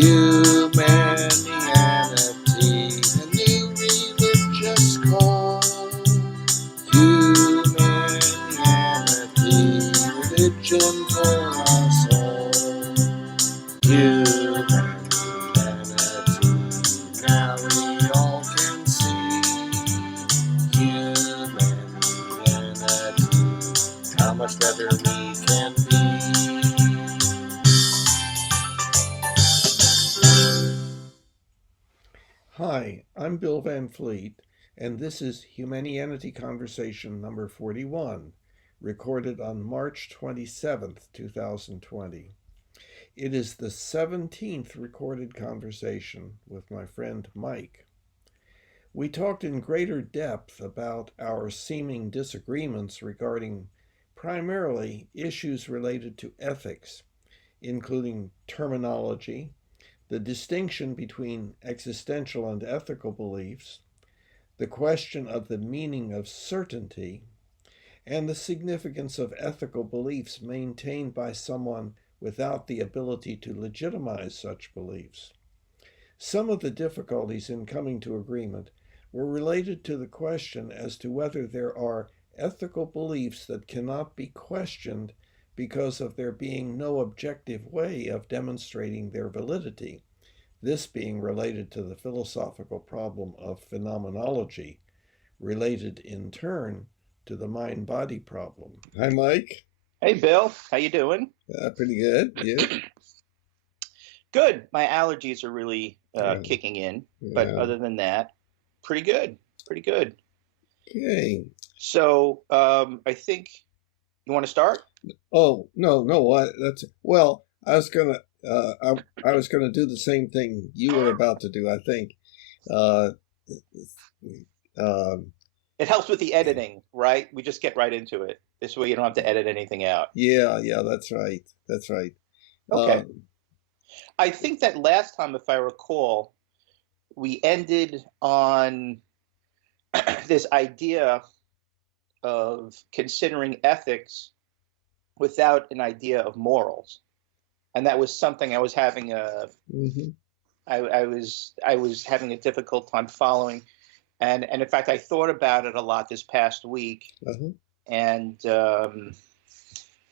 Humanianity, a new religious call. Humanianity, religion for us all. Humanity, now we all can see. Humanity, how much better we can be. Hi, I'm Bill Van Fleet, and this is Humanianity Conversation number 41, recorded on March 27th, 2020. It is the 17th recorded conversation with my friend Mike. We talked in greater depth about our seeming disagreements regarding primarily issues related to ethics, including terminology, the distinction between existential and ethical beliefs, the question of the meaning of certainty, and the significance of ethical beliefs maintained by someone without the ability to legitimize such beliefs. Some of the difficulties in coming to agreement were related to the question as to whether there are ethical beliefs that cannot be questioned because of there being no objective way of demonstrating their validity, this being related to the philosophical problem of phenomenology, related in turn to the mind-body problem. Hi, Mike. Hey, Bill. How you doing? Pretty good. You? Good. My allergies are really kicking in, but other than that, pretty good. Pretty good. Okay. So I think you want to start? Oh, no. Well, I was gonna I was gonna do the same thing you were about to do. I think. It helps with the editing, right? We just get right into it. This way, you don't have to edit anything out. Yeah, that's right. Okay. I think that last time, if I recall, we ended on this idea of considering ethics without an idea of morals, and that was something I was having I was having a difficult time following, and in fact I thought about it a lot this past week, and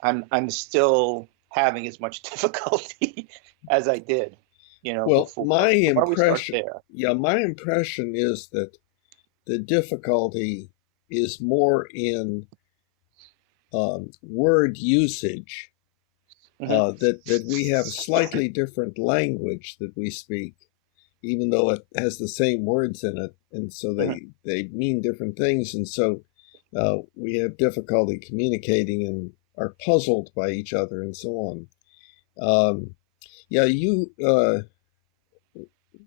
I'm still having as much difficulty as I did, Well, before. my Why don't we start impression, there? my impression is that the difficulty is more in word usage. That we have a slightly different language that we speak, even though it has the same words in it, and so they mean different things, and so we have difficulty communicating and are puzzled by each other and so on.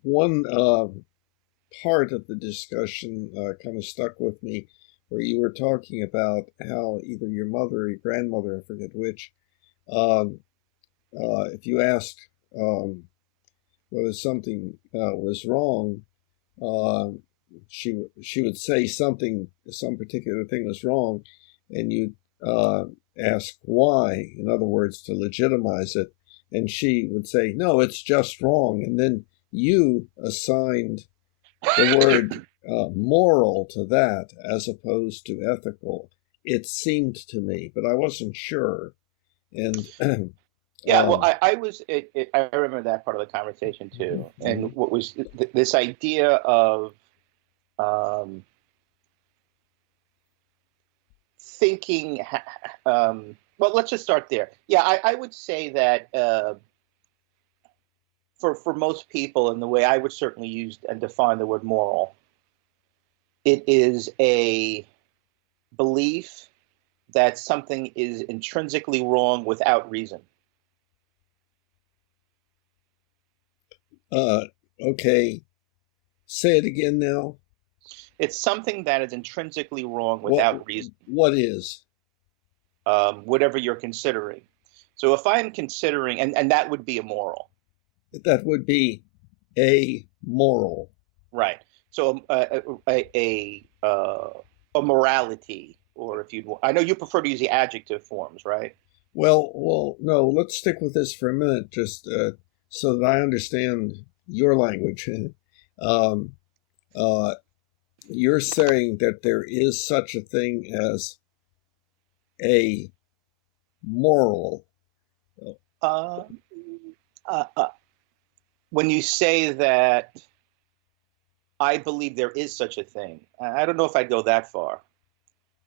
One part of the discussion kind of stuck with me, where you were talking about how either your mother or your grandmother, I forget which, if you asked whether something was wrong, she would say some particular thing was wrong, and you'd ask why, in other words, to legitimize it, and she would say, no, it's just wrong, and then you assigned the word moral to that as opposed to ethical. It seemed to me, but I wasn't sure. And yeah, well, I remember that part of the conversation too, and what was this idea of thinking. Well, let's just start there. Yeah, I would say that for most people, and the way I would certainly use and define the word moral, it is a belief that something is intrinsically wrong without reason. Okay. Say it again now. It's something that is intrinsically wrong without reason. What is? Whatever you're considering. So if I'm considering, and that would be a moral. That would be a moral. Right. So a morality, or if you, I know you prefer to use the adjective forms, right? Well, no, let's stick with this for a minute. Just so that I understand your language, you're saying that there is such a thing as a moral. When you say that, I believe there is such a thing, I don't know if I'd go that far.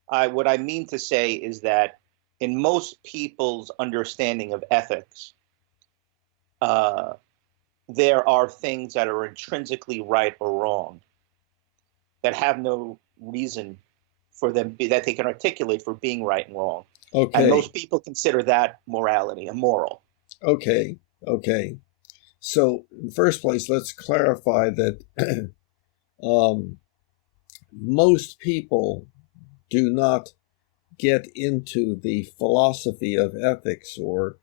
What I mean to say is that in most people's understanding of ethics, there are things that are intrinsically right or wrong that have no reason for them that they can articulate for being right and wrong. Okay. And most people consider that morality, a moral. Okay. So in the first place, let's clarify that most people do not get into the philosophy of ethics or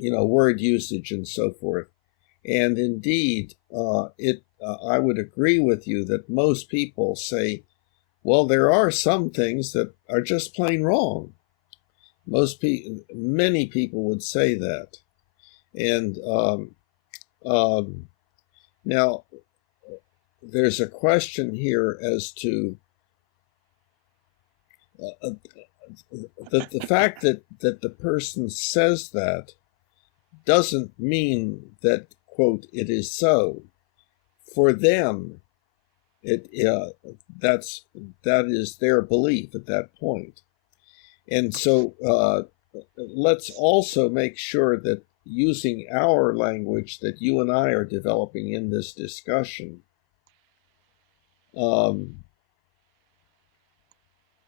word usage and so forth. And indeed, I would agree with you that most people say, well, there are some things that are just plain wrong. Many people would say that. And now, there's a question here as to the fact that the person says that doesn't mean that, quote, it is so. For them, that is their belief at that point. And so let's also make sure that using our language that you and I are developing in this discussion, you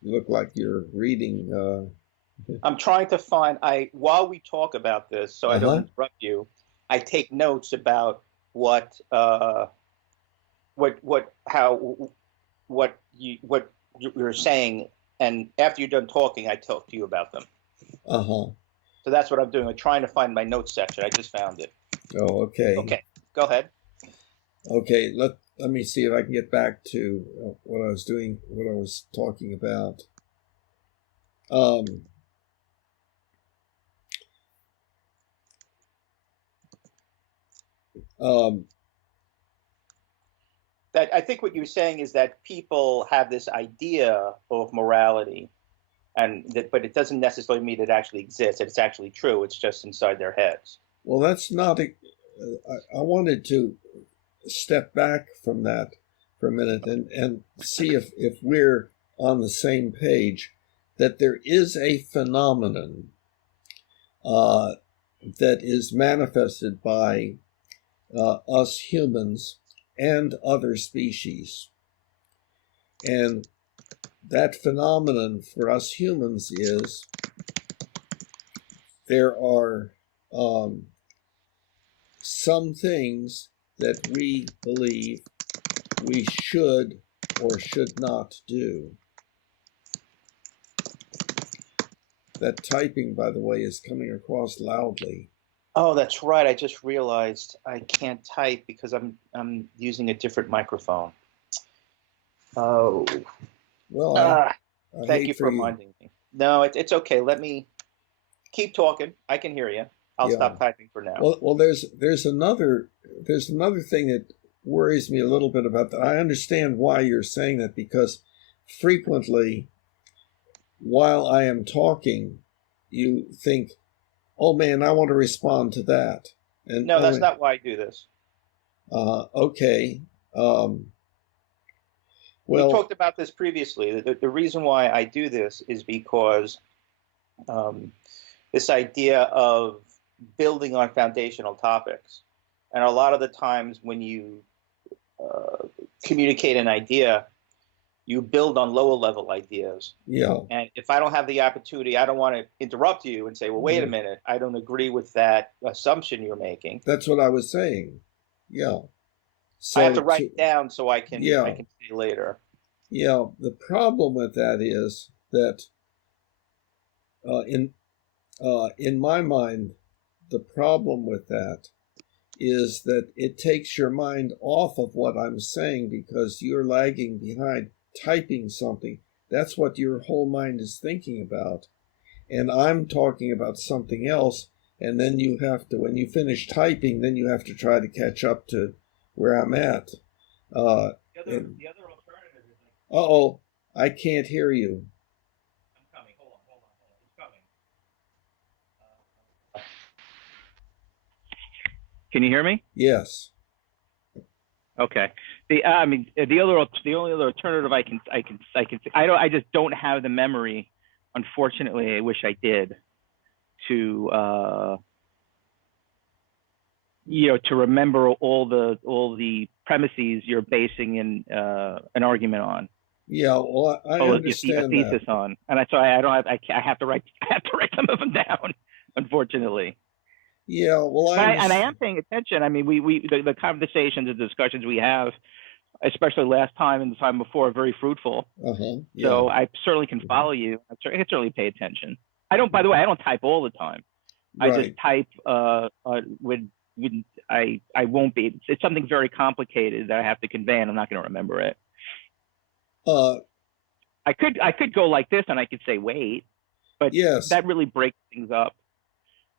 look like you're reading. I'm trying to find. While we talk about this, so I don't interrupt you, I take notes about what you're saying, and after you're done talking, I talk to you about them. So that's what I'm doing. I'm trying to find my notes section. I just found it. Oh, okay. Okay, go ahead. Okay, let me see if I can get back to what I was doing, what I was talking about. That I think what you're saying is that people have this idea of morality, but it doesn't necessarily mean it actually exists. It's actually true. It's just inside their heads. Well, that's not. I wanted to step back from that for a minute and see if we're on the same page. That there is a phenomenon that is manifested by us humans and other species. And that phenomenon for us humans is there are some things that we believe we should or should not do. That typing, by the way, is coming across loudly. Oh, that's right. I just realized I can't type because I'm using a different microphone. Oh. Well, thank you for reminding me. No, it's okay. Let me keep talking. I can hear you. I'll stop typing for now. Well, there's another thing that worries me a little bit about that. I understand why you're saying that, because frequently, while I am talking, you think, oh man, I want to respond to that. And no, that's not why I do this. Okay. Well, we talked about this previously. The reason why I do this is because this idea of building on foundational topics, and a lot of the times when you communicate an idea, you build on lower level ideas. Yeah. And if I don't have the opportunity, I don't want to interrupt you and say, well, wait a minute, I don't agree with that assumption you're making. That's what I was saying. Yeah. So I have to write it down so I can say later. Yeah. The problem with that is that in my mind, the problem with that is that it takes your mind off of what I'm saying because you're lagging behind typing something. That's what your whole mind is thinking about. And I'm talking about something else and then you have to, when you finish typing, then you have to try to catch up to where I'm at. The other alternative is Uh-oh, I can't hear you. I'm coming. Hold on. It's coming. Can you hear me? Yes. Okay. The only other alternative I just don't have the memory. Unfortunately, I wish I did to to remember all the premises you're basing an argument on. Yeah, well, I understand a thesis that. on, and that's why I have to write some of them down. Unfortunately. Yeah, well, and I am paying attention. I mean, the conversations and discussions we have, especially last time and the time before, are very fruitful. Yeah. So I certainly can follow you. I can certainly pay attention. I don't. By the way, I don't type all the time. Right. I just type when I won't be. It's something very complicated that I have to convey, and I'm not going to remember it. I could go like this, and I could say wait, but yes, that really breaks things up.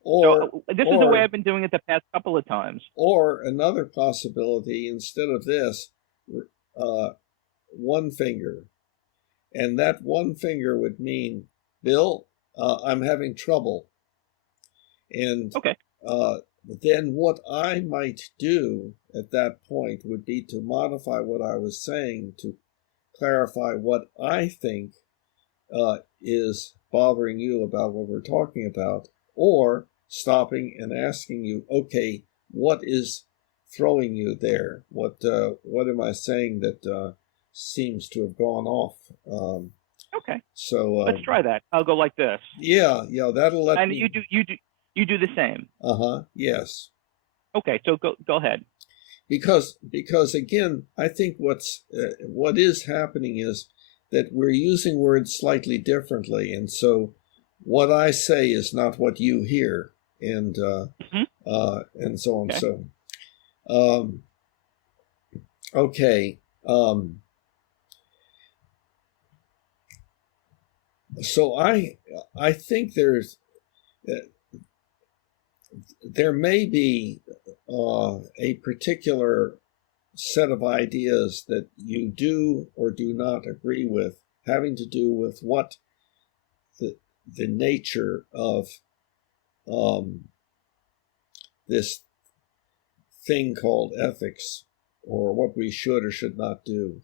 So this is the way I've been doing it the past couple of times. Or another possibility, instead of this, one finger. And that one finger would mean, Bill, I'm having trouble. And okay. Then what I might do at that point would be to modify what I was saying to clarify what I think is bothering you about what we're talking about, or stopping and asking you, okay, what is throwing you there? What am I saying that seems to have gone off? Okay. So let's try that. I'll go like this. Yeah, that'll let and me. And you do the same. Yes. Okay, so go ahead. Because again, I think what is happening is that we're using words slightly differently, and so what I say is not what you hear, and and so on. Okay. So, okay. So I think there may be a particular set of ideas that you do or do not agree with, having to do with what the nature of this thing called ethics, or what we should or should not do,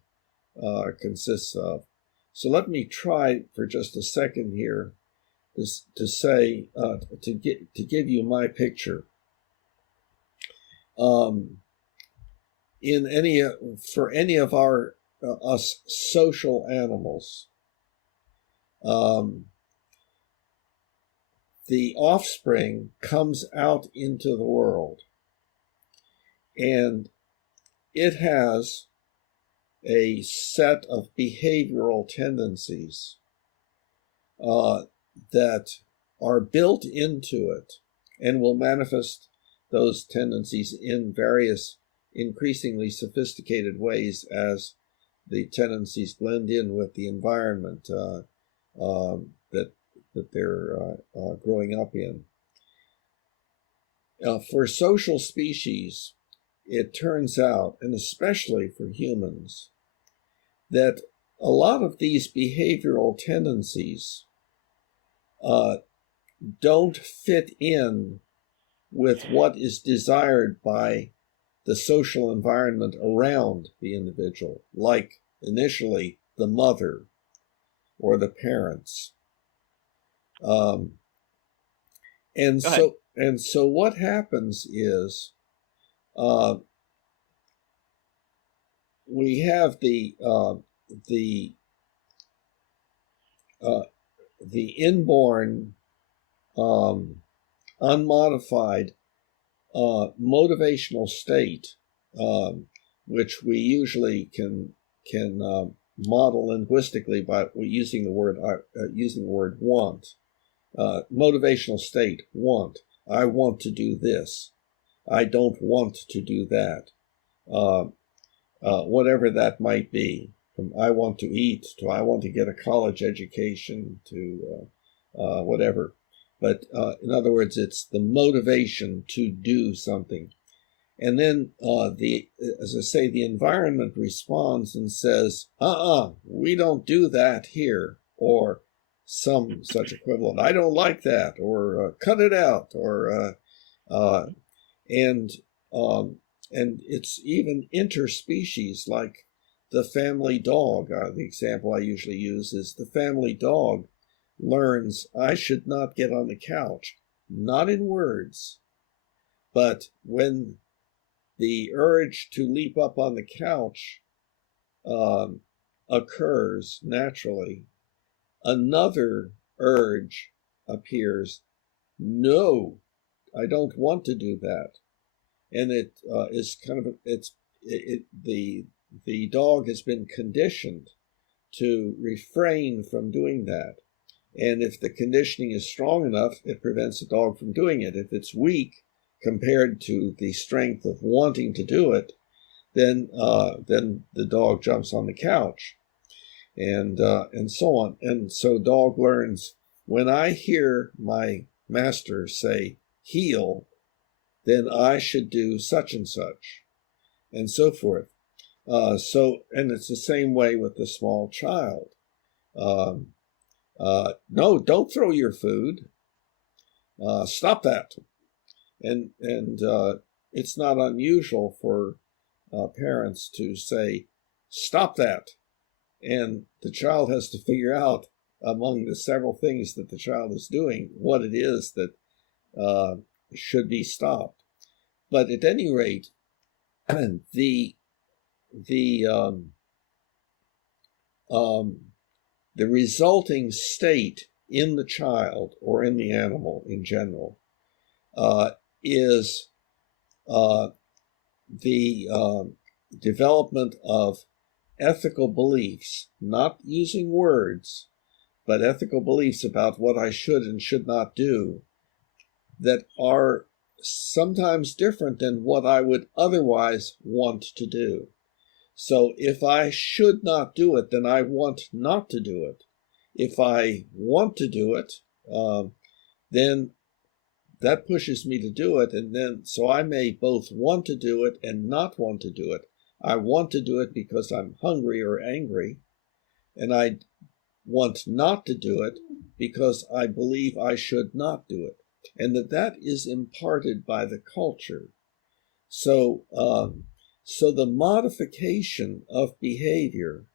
consists of. So let me try for just a second here to say, to give you my picture. For any of us social animals, the offspring comes out into the world, and it has a set of behavioral tendencies that are built into it, and will manifest those tendencies in various increasingly sophisticated ways as the tendencies blend in with the environment that they're growing up in. For social species, it turns out, and especially for humans, that a lot of these behavioral tendencies don't fit in with what is desired by the social environment around the individual, like initially the mother or the parents. And so what happens is we have the inborn unmodified motivational state, which we usually can model linguistically by using the word want. Motivational state, want. I want to do this. I don't want to do that. Whatever that might be, from I want to eat to I want to get a college education to whatever. But in other words, it's the motivation to do something. And then as I say, the environment responds and says, we don't do that here, or some such equivalent. I don't like that, or cut it out, or and it's even interspecies, like the family dog. The example I usually use is the family dog learns I should not get on the couch, not in words, but when the urge to leap up on the couch occurs naturally, another urge appears. No, I don't want to do that. And it is kind of, the dog has been conditioned to refrain from doing that. And if the conditioning is strong enough, it prevents the dog from doing it. If it's weak compared to the strength of wanting to do it, then the dog jumps on the couch, and so on. And so dog learns, when I hear my master say heel, then I should do such and such, and so forth. And it's the same way with the small child. No, don't throw your food. Stop that. And it's not unusual for parents to say, stop that. And the child has to figure out, among the several things that the child is doing, what it is that should be stopped. But at any rate, the resulting state in the child, or in the animal in general, is the development of ethical beliefs, not using words, but ethical beliefs about what I should and should not do, that are sometimes different than what I would otherwise want to do. So if I should not do it, then I want not to do it. If I want to do it, then that pushes me to do it. And then, so I may both want to do it and not want to do it. I want to do it because I'm hungry or angry, and I want not to do it because I believe I should not do it, and that is imparted by the culture. So the modification of behavior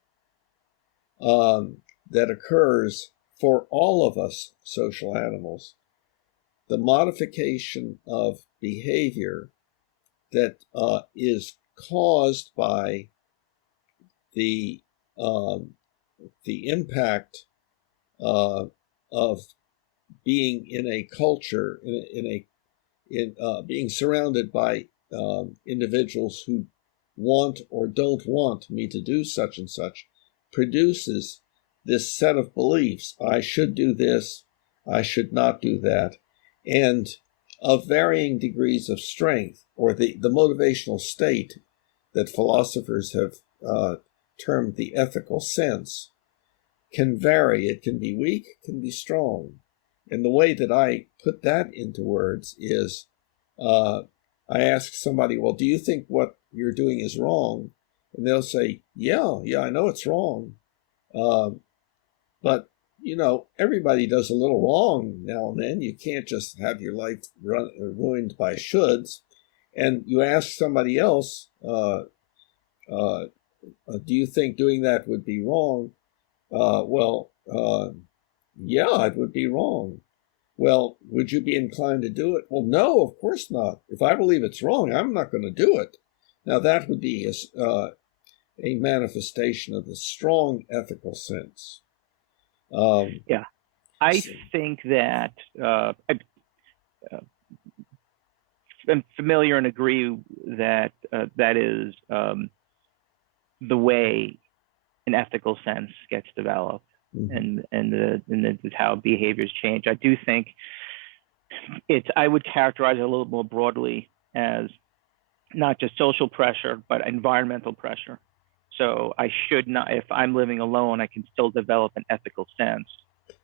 that occurs for all of us social animals, the modification of behavior that is caused by the impact of being in a culture, being surrounded by individuals who want or don't want me to do such and such, produces this set of beliefs. I should do this, I should not do that, and of varying degrees of strength, or the motivational state that philosophers have termed the ethical sense, can vary. It can be weak, it can be strong. And the way that I put that into words is, I ask somebody, well, do you think what you're doing is wrong? And they'll say, yeah, I know it's wrong. But, everybody does a little wrong now and then. You can't just have your life ruined by shoulds. And you ask somebody else, do you think doing that would be wrong? Yeah, it would be wrong. Well, would you be inclined to do it? Well, no, of course not. If I believe it's wrong, I'm not going to do it. Now, that would be a manifestation of the strong ethical sense. I think that I'm familiar and agree that that is the way an ethical sense gets developed, and how behaviors change. I do think I would characterize it a little more broadly as not just social pressure, but environmental pressure. So I should not, if I'm living alone, I can still develop an ethical sense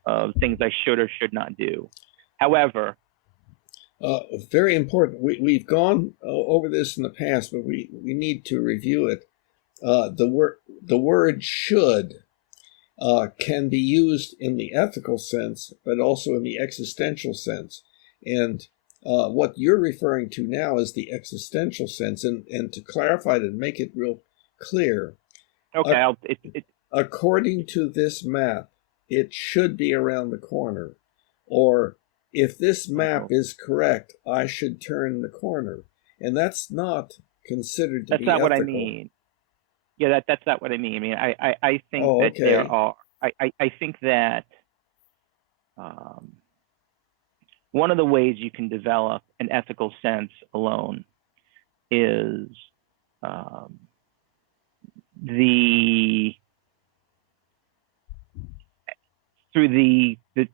of things I should or should not do. However, very important. We've gone over this in the past, but we need to review it. The word should can be used in the ethical sense, but also in the existential sense. And what you're referring to now is the existential sense. And to clarify it and make it real clear, okay, according to this map, it should be around the corner. Or if this map is correct, I should turn the corner. And that's not considered to be ethical. That's not what I mean. Yeah, that's not what I mean. I mean, I think that okay. there are, I think that one of the ways you can develop an ethical sense alone is through the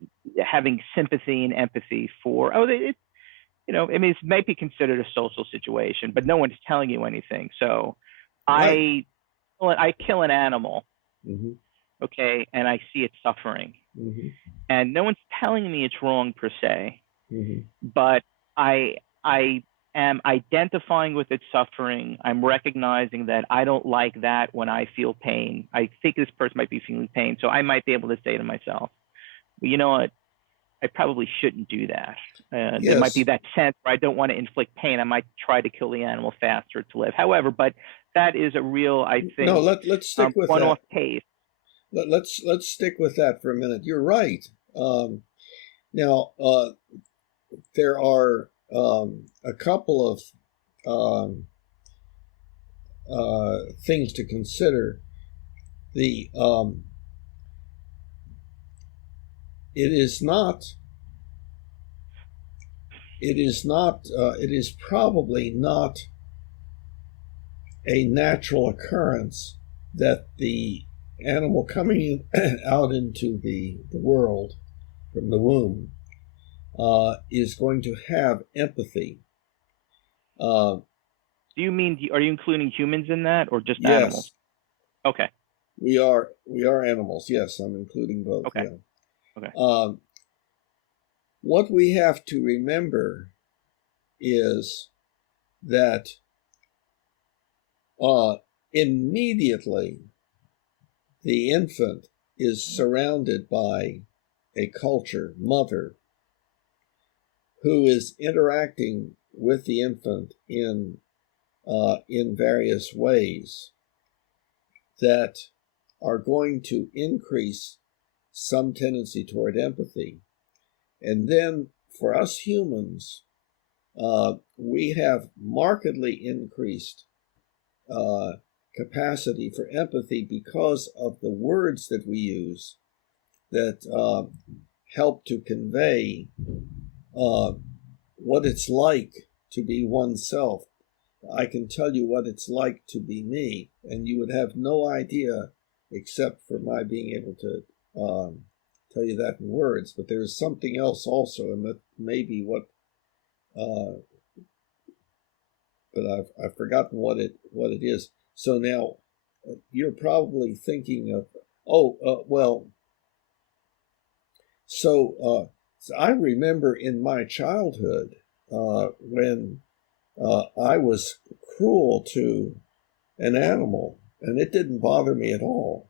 having sympathy and empathy for, you know, I mean, it might be considered a social situation, but no one's telling you anything. So Right. I kill an animal, Mm-hmm. okay, and I see it suffering. Mm-hmm. And no one's telling me it's wrong per se, Mm-hmm. but I am identifying with its suffering. I'm recognizing that I don't like that when I feel pain. I think this person might be feeling pain, so I might be able to say to myself, well, you know what? I probably shouldn't do that. Yes. There might be that sense where I don't want to inflict pain. I might try to kill the animal faster to live. However, but that is a real, I think, no. Let's stick with one-off that. case. Let's stick with that for a minute. You're right. Now there are a couple of things to consider. It is probably not a natural occurrence that the animal coming out into the world from the womb is going to have empathy. Do you mean, are you including humans in that or just yes. animals? Okay. We are animals. Yes, I'm including both. Okay. Yeah. Okay. What we have to remember is that immediately the infant is surrounded by a culture, mother, who is interacting with the infant in various ways that are going to increase some tendency toward empathy. And then for us humans, we have markedly increased capacity for empathy because of the words that we use that help to convey what it's like to be oneself. I can tell you what it's like to be me, and you would have no idea except for my being able to tell you that in words. But there's something else also, and that may be what, but I've forgotten what it is. So now you're probably thinking of, so I remember in my childhood when I was cruel to an animal, and it didn't bother me at all.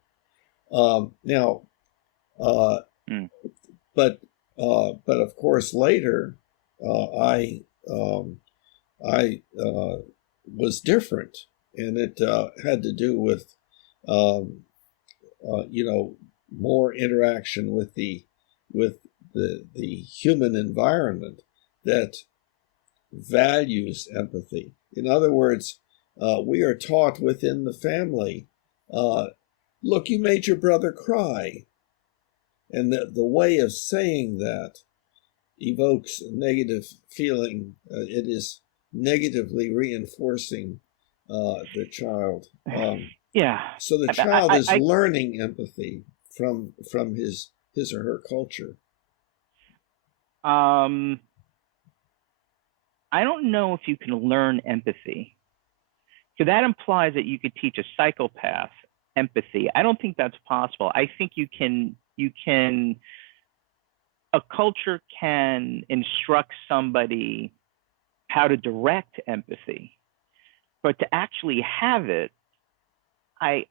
But of course later I was different, and it had to do with more interaction with the human environment that values empathy. In other words, we are taught within the family, look, you made your brother cry. And the way of saying that evokes a negative feeling. It is negatively reinforcing the child. Yeah. So the child is learning empathy from his or her culture. I don't know if you can learn empathy. So that implies that you could teach a psychopath empathy. I don't think that's possible. I think you can a culture can instruct somebody how to direct empathy, but to actually have it, I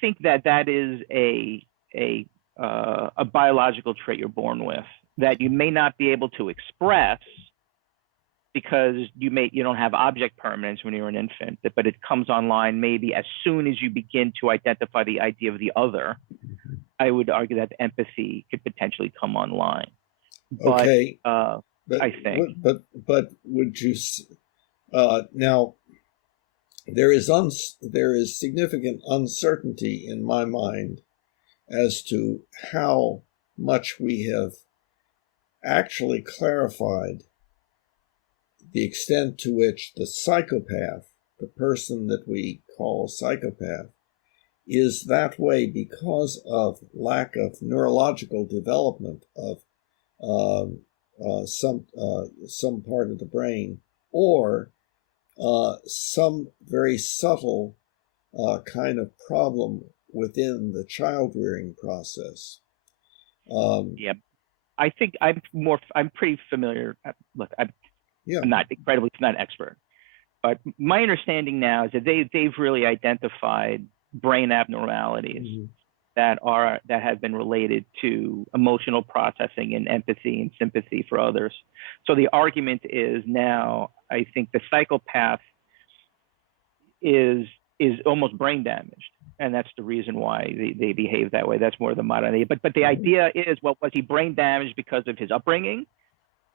think that is a biological trait you're born with that you may not be able to express because you don't have object permanence when you're an infant, but it comes online maybe as soon as you begin to identify the idea of the other. I would argue that empathy could potentially come online. Okay, but I think. But would you now? There is significant uncertainty in my mind as to how much we have actually clarified the extent to which the psychopath, the person that we call a psychopath, is that way because of lack of neurological development of some part of the brain, or some very subtle kind of problem within the child rearing process. Yeah, I think I'm pretty familiar. Look, I'm not an expert, but my understanding now is that they've really identified brain abnormalities that have been related to emotional processing and empathy and sympathy for others. So the argument is now, I think the psychopath is almost brain damaged, and that's the reason why they behave that way. That's more the modern idea. But the idea is, well, was he brain damaged because of his upbringing,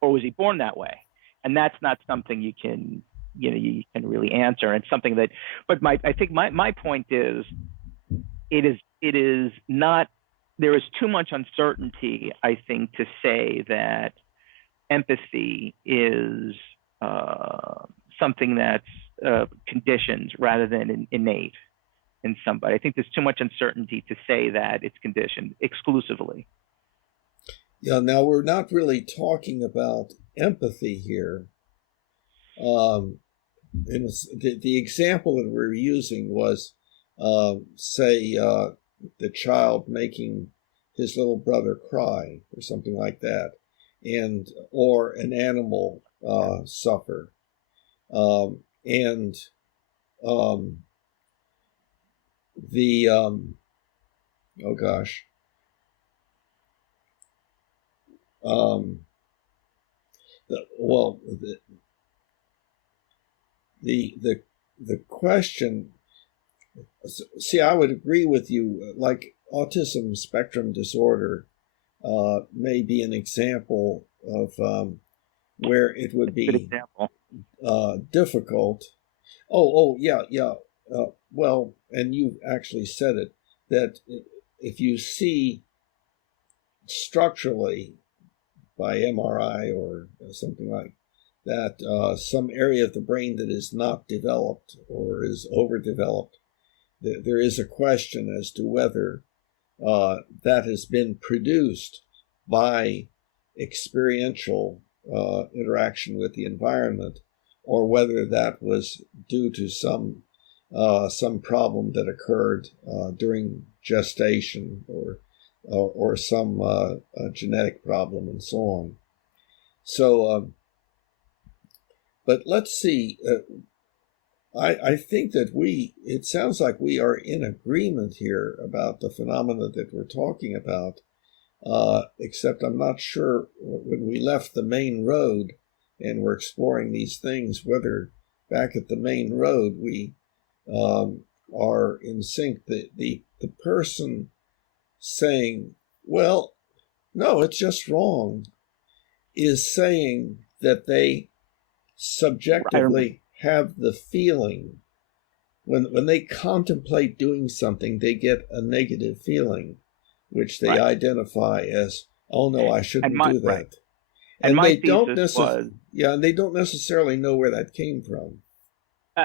or was he born that way? And that's not something you can really answer. And something that, but I think my point is, it is not. There is too much uncertainty, I think, to say that empathy is something that's conditioned rather than innate in somebody. I think there's too much uncertainty to say that it's conditioned exclusively. Yeah, now we're not really talking about empathy here. And the example that we're using was, say, the child making his little brother cry or something like that, or an animal suffer. The question, see, I would agree with you, like autism spectrum disorder may be an example of where it would be difficult. Well, and you actually said it, that if you see structurally by MRI or something like that, some area of the brain that is not developed or is overdeveloped, there is a question as to whether that has been produced by experiential interaction with the environment, or whether that was due to some problem that occurred during gestation, or some genetic problem and so on. So, but let's see. I think that it sounds like we are in agreement here about the phenomena that we're talking about, except I'm not sure when we left the main road and we're exploring these things, whether back at the main road we are in sync. The person saying, well, no, it's just wrong, is saying that they subjectively have the feeling, when they contemplate doing something, they get a negative feeling, which they identify as, oh no, I shouldn't do that. Right. And they don't they don't necessarily know where that came from.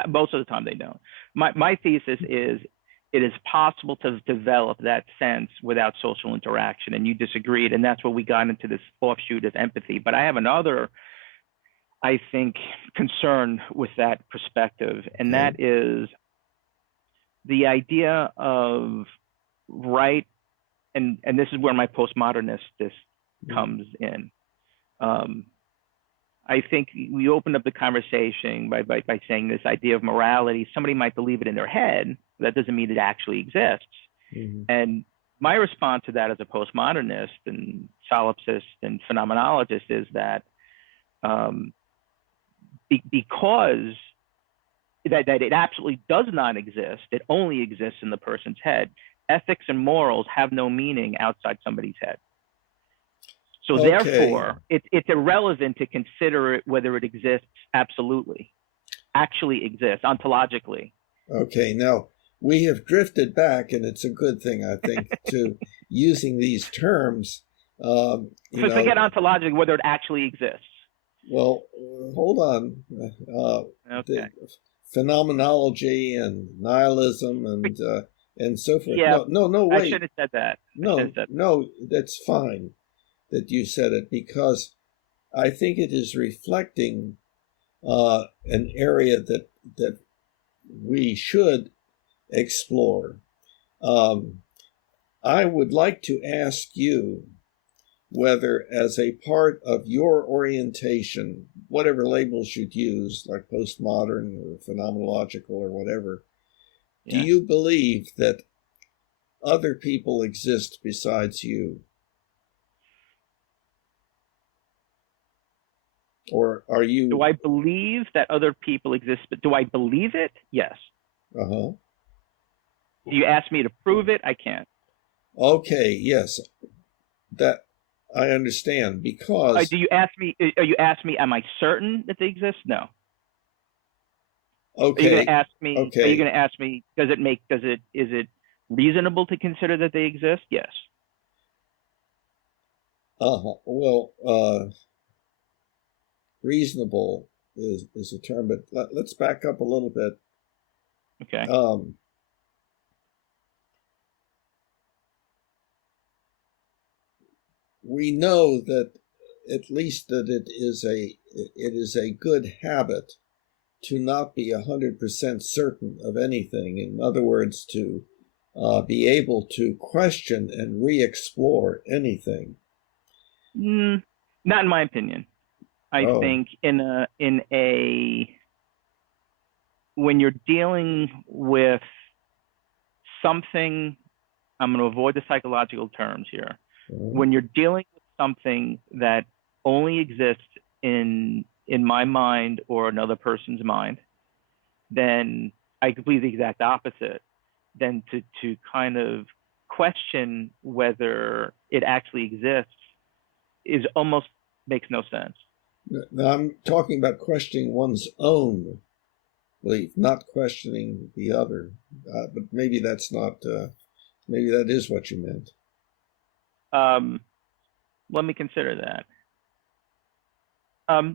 Most of the time they don't. My thesis is, it is possible to develop that sense without social interaction, and you disagreed, and that's where we got into this offshoot of empathy. But I have another, I think, concern with that perspective, and that is the idea of right and this is where my postmodernist comes in. I think we opened up the conversation by saying this idea of morality. Somebody might believe it in their head. That doesn't mean it actually exists. And my response to that as a postmodernist and solipsist and phenomenologist is that because that it absolutely does not exist, it only exists in the person's head. Ethics and morals have no meaning outside somebody's head. So therefore, it's irrelevant to consider it whether it exists absolutely, actually exists ontologically. Okay, now we have drifted back, and it's a good thing, I think, to using these terms. So forget ontologically, whether it actually exists. Well, hold on. Okay. Phenomenology and nihilism and so forth. Yeah, No, wait. I should have said that. No, that's fine that you said it, because I think it is reflecting an area that we should explore. I would like to ask you whether, as a part of your orientation, whatever labels you'd use, like postmodern or phenomenological or whatever, do you believe that other people exist besides you? Or are you... Do I believe that other people exist? But do I believe it? Yes. Uh-huh. Do you ask me to prove it? I can't. Okay, yes. That I understand, because... Do you ask me, am I certain that they exist? No. Okay. Are you going to ask me, okay. Are you going to ask me, is it reasonable to consider that they exist? Yes. Well, reasonable is a term, but let's back up a little bit. Okay. We know that at least that it is a good habit to not be 100% certain of anything. In other words, to be able to question and re-explore anything. Not in my opinion. I think when you're dealing with something, I'm going to avoid the psychological terms here. When you're dealing with something that only exists in my mind or another person's mind, then I could believe the exact opposite. Then to kind of question whether it actually exists is almost makes no sense. Now, I'm talking about questioning one's own belief, not questioning the other. But maybe that's not. Maybe that is what you meant. Let me consider that.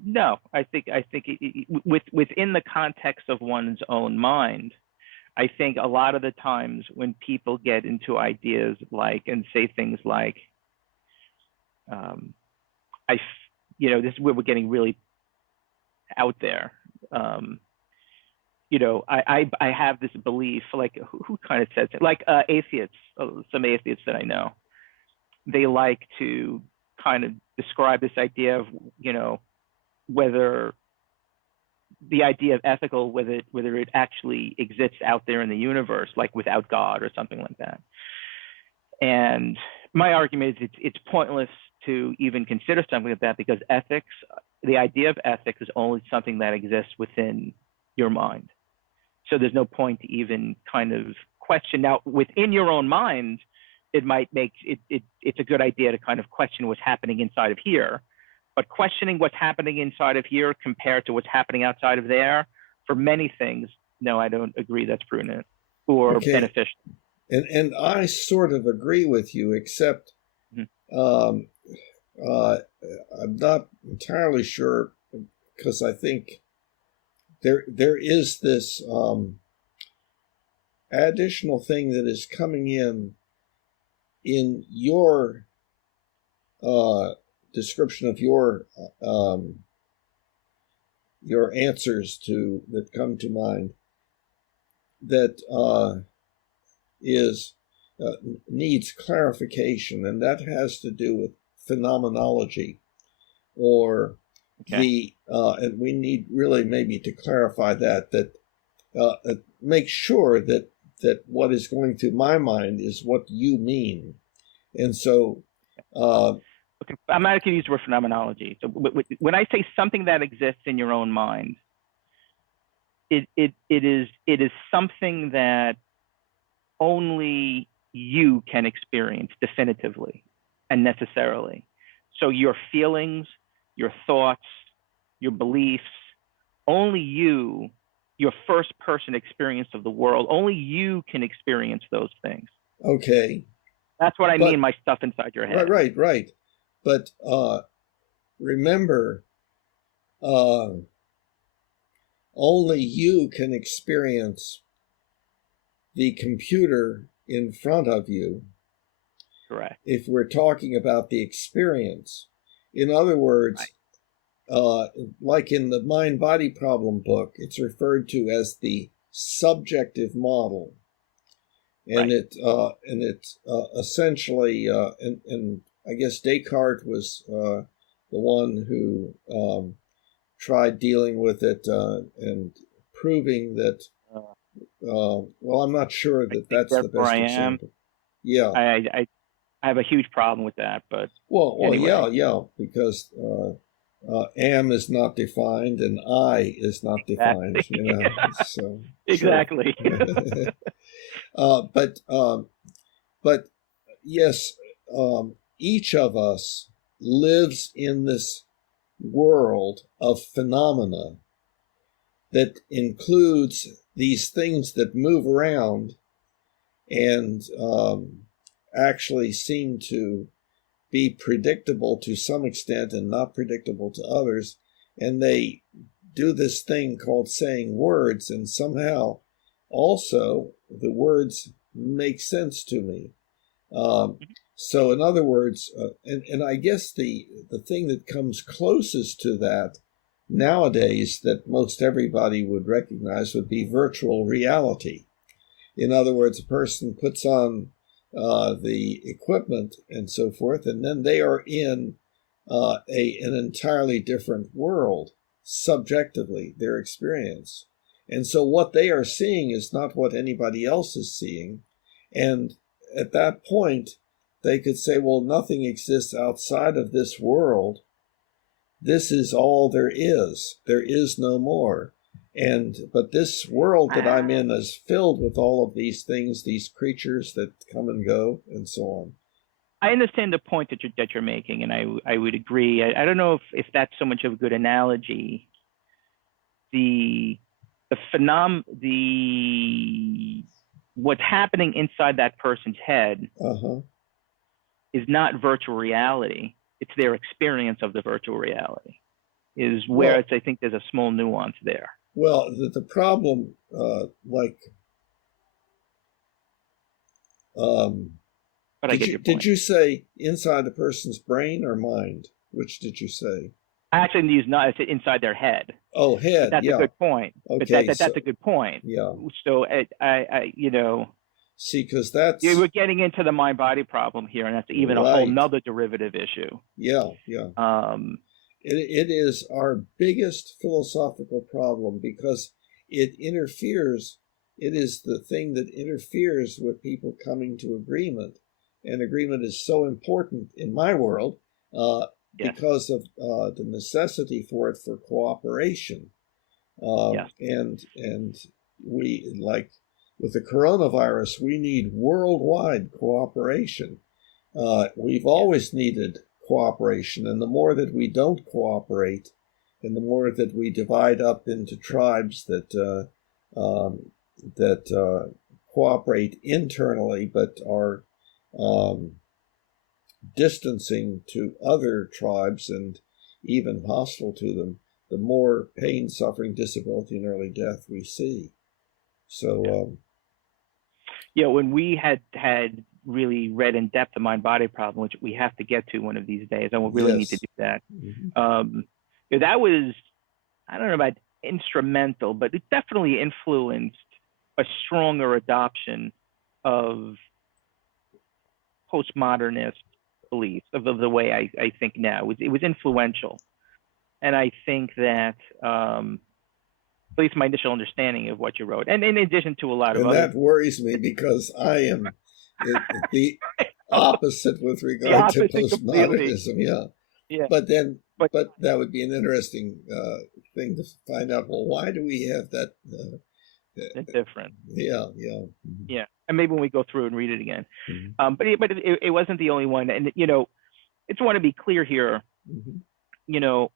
No, I think within the context of one's own mind, I think a lot of the times when people get into ideas like and say things like, this is where we're getting really out there. I have this belief, like who kind of says it, like atheists, some atheists that I know, they like to kind of describe this idea of, whether the idea of ethical, whether it actually exists out there in the universe, like without God or something like that. And my argument is it's pointless to even consider something like that, because ethics, the idea of ethics is only something that exists within your mind. So there's no point to even kind of question. Now, within your own mind, it might make it's a good idea to kind of question what's happening inside of here. But questioning what's happening inside of here compared to what's happening outside of there, for many things, no, I don't agree that's prudent or beneficial. And I sort of agree with you, except I'm not entirely sure, because I think there is this additional thing that is coming in your description of your answers that come to mind, that is needs clarification, and that has to do with phenomenology, or and we need really maybe to clarify that make sure that what is going through my mind is what you mean. And so okay, I'm not going to use the word phenomenology. So when I say something that exists in your own mind, it is something that only you can experience definitively and necessarily. So your feelings, your thoughts, your beliefs, only you, your first person experience of the world, only you can experience those things. Okay. That's what I mean by stuff inside your head. Right. But remember, only you can experience the computer in front of you. Correct. If we're talking about the experience. In other words, like in the mind-body problem book, it's referred to as the subjective model. And it essentially, and I guess Descartes was the one who tried dealing with it and proving that. Well, I'm not sure that that's the best example. Yeah, I have a huge problem with that, but anyway. yeah, because am is not defined and I is not defined. Exactly. So exactly. But yes, each of us lives in this world of phenomena that includes these things that move around and actually seem to be predictable to some extent and not predictable to others. And they do this thing called saying words, and somehow also the words make sense to me. So in other words, and I guess the thing that comes closest to that nowadays that most everybody would recognize would be virtual reality. In other words, a person puts on the equipment and so forth, and then they are in an entirely different world, subjectively, their experience. And so what they are seeing is not what anybody else is seeing. And at that point, they could say, well, nothing exists outside of this world. This is all there is. There is no more. But this world that I'm in is filled with all of these things, these creatures that come and go, and so on. I understand the point that you're making, and I would agree. I don't know if that's so much of a good analogy. What's happening inside that person's head is not virtual reality. It's their experience of the virtual reality. Is where I think there's a small nuance there. Well, the problem, did you say inside the person's brain or mind? Which did you say? I actually use not inside their head. Oh, head. But that's a good point. Okay, but that's a good point. Yeah. So I see, because that's we're getting into the mind-body problem here, and that's even a whole nother derivative issue. Yeah. It is our biggest philosophical problem because it interferes. It is the thing that interferes with people coming to agreement. And agreement is so important in my world because of the necessity for it for cooperation. And we, like with the coronavirus, we need worldwide cooperation. We've always needed cooperation, and the more that we don't cooperate, and the more that we divide up into tribes that cooperate internally but are distancing to other tribes and even hostile to them, the more pain, suffering, disability, and early death we see. So, when we had really read in depth the mind-body problem, which we have to get to one of these days, and we'll really need to do that. That was, I don't know about instrumental, but it definitely influenced a stronger adoption of postmodernist beliefs of the way I think now. It was influential. And I think that, at least my initial understanding of what you wrote, and in addition to a lot of and other... that worries me because I am the opposite with regard to postmodernism. Yeah. But that would be an interesting thing to find out. Well, why do we have that? Different. Yeah. And maybe when we go through and read it again. But it wasn't the only one. And, you know, I just want to be clear here. You know,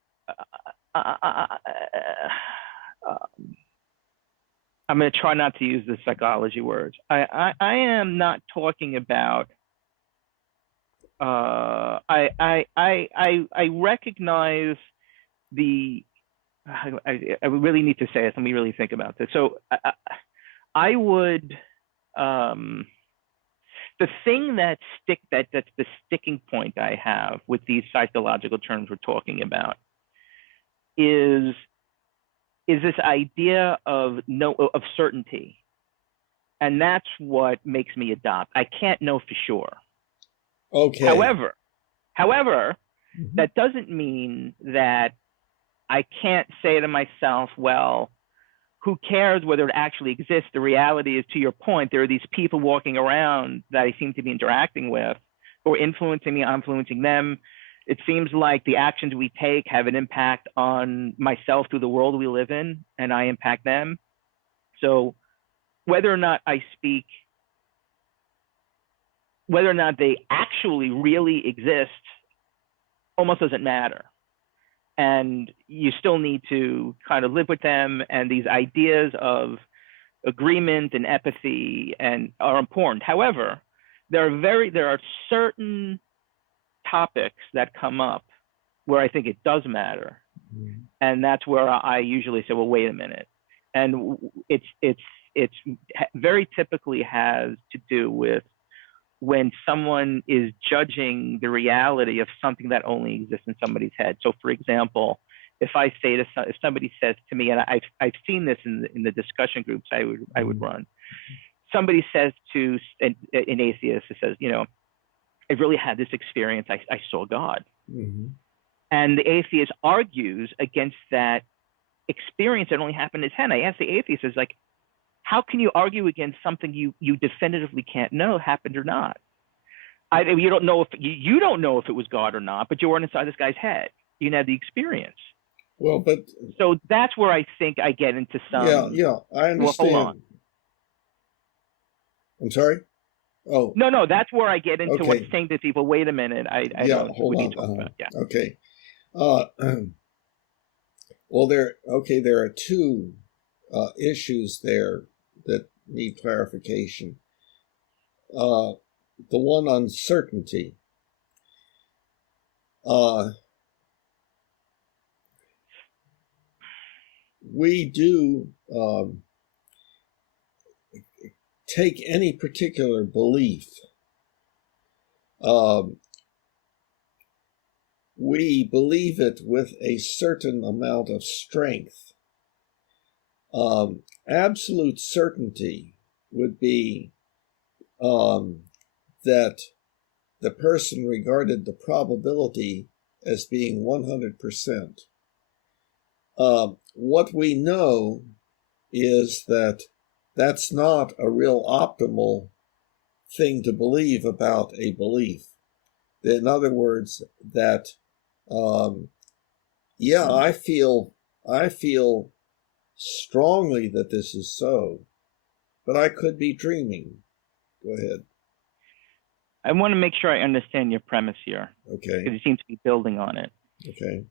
I'm going to try not to use the psychology words. I am not talking about. I recognize the. I really need to say this. Let me really think about this. So I would. The thing that's the sticking point I have with these psychological terms we're talking about is this idea of certainty, and that's what makes me adopt. I can't know for sure. Okay. However, that doesn't mean that I can't say to myself, well, who cares whether it actually exists? The reality is, to your point, there are these people walking around that I seem to be interacting with who are influencing me, I'm influencing them. It seems like the actions we take have an impact on myself through the world we live in, and I impact them. So whether or not I speak, whether or not they actually really exist almost doesn't matter. And you still need to kind of live with them, and these ideas of agreement and empathy are important. However, there are certain topics that come up where I think it does matter, and that's where I usually say, well, wait a minute. And it's very typically has to do with when someone is judging the reality of something that only exists in somebody's head. So, for example, if somebody says to me, and I've seen this in the discussion groups I would run, somebody says to an atheist, it says, you know, I really had this experience. I saw God, and the atheist argues against that experience that only happened in his head. I ask the atheist, is like, how can you argue against something you definitively can't know happened or not? You don't know if it was God or not, but you weren't inside this guy's head. You didn't have the experience. Well, but so that's where I think I get into some. Yeah, I understand. Well, hold on. I'm sorry. Oh no, that's where I get into what's saying to people. Wait a minute, I don't. Hold on. About. Yeah. Okay. Well, there are two issues there that need clarification. The one on certainty. We do take any particular belief. We believe it with a certain amount of strength. Absolute certainty would be that the person regarded the probability as being 100%. What we know is that that's not a real optimal thing to believe about a belief. In other words, that I feel strongly that this is so, but I could be dreaming. Go ahead. I want to make sure I understand your premise here. Okay. Because you seem to be building on it. Okay.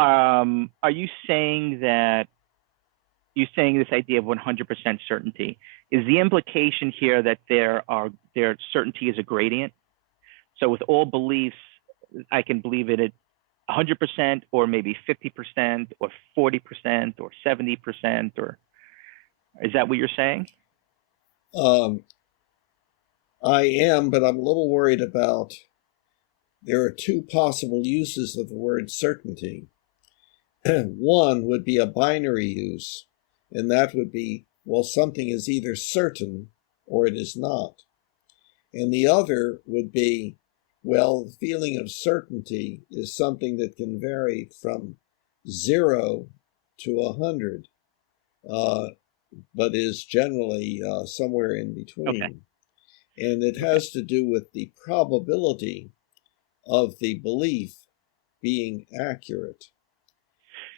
Are you saying this idea of 100% certainty? Is the implication here that their certainty is a gradient? So with all beliefs, I can believe it at 100%, or maybe 50%, or 40%, or 70%, or is that what you're saying? I am, but I'm a little worried about. There are two possible uses of the word certainty. One would be a binary use, and that would be, well, something is either certain or it is not. And the other would be, well, the feeling of certainty is something that can vary from 0 to 100, but is generally somewhere in between. Okay. And it has to do with the probability of the belief being accurate.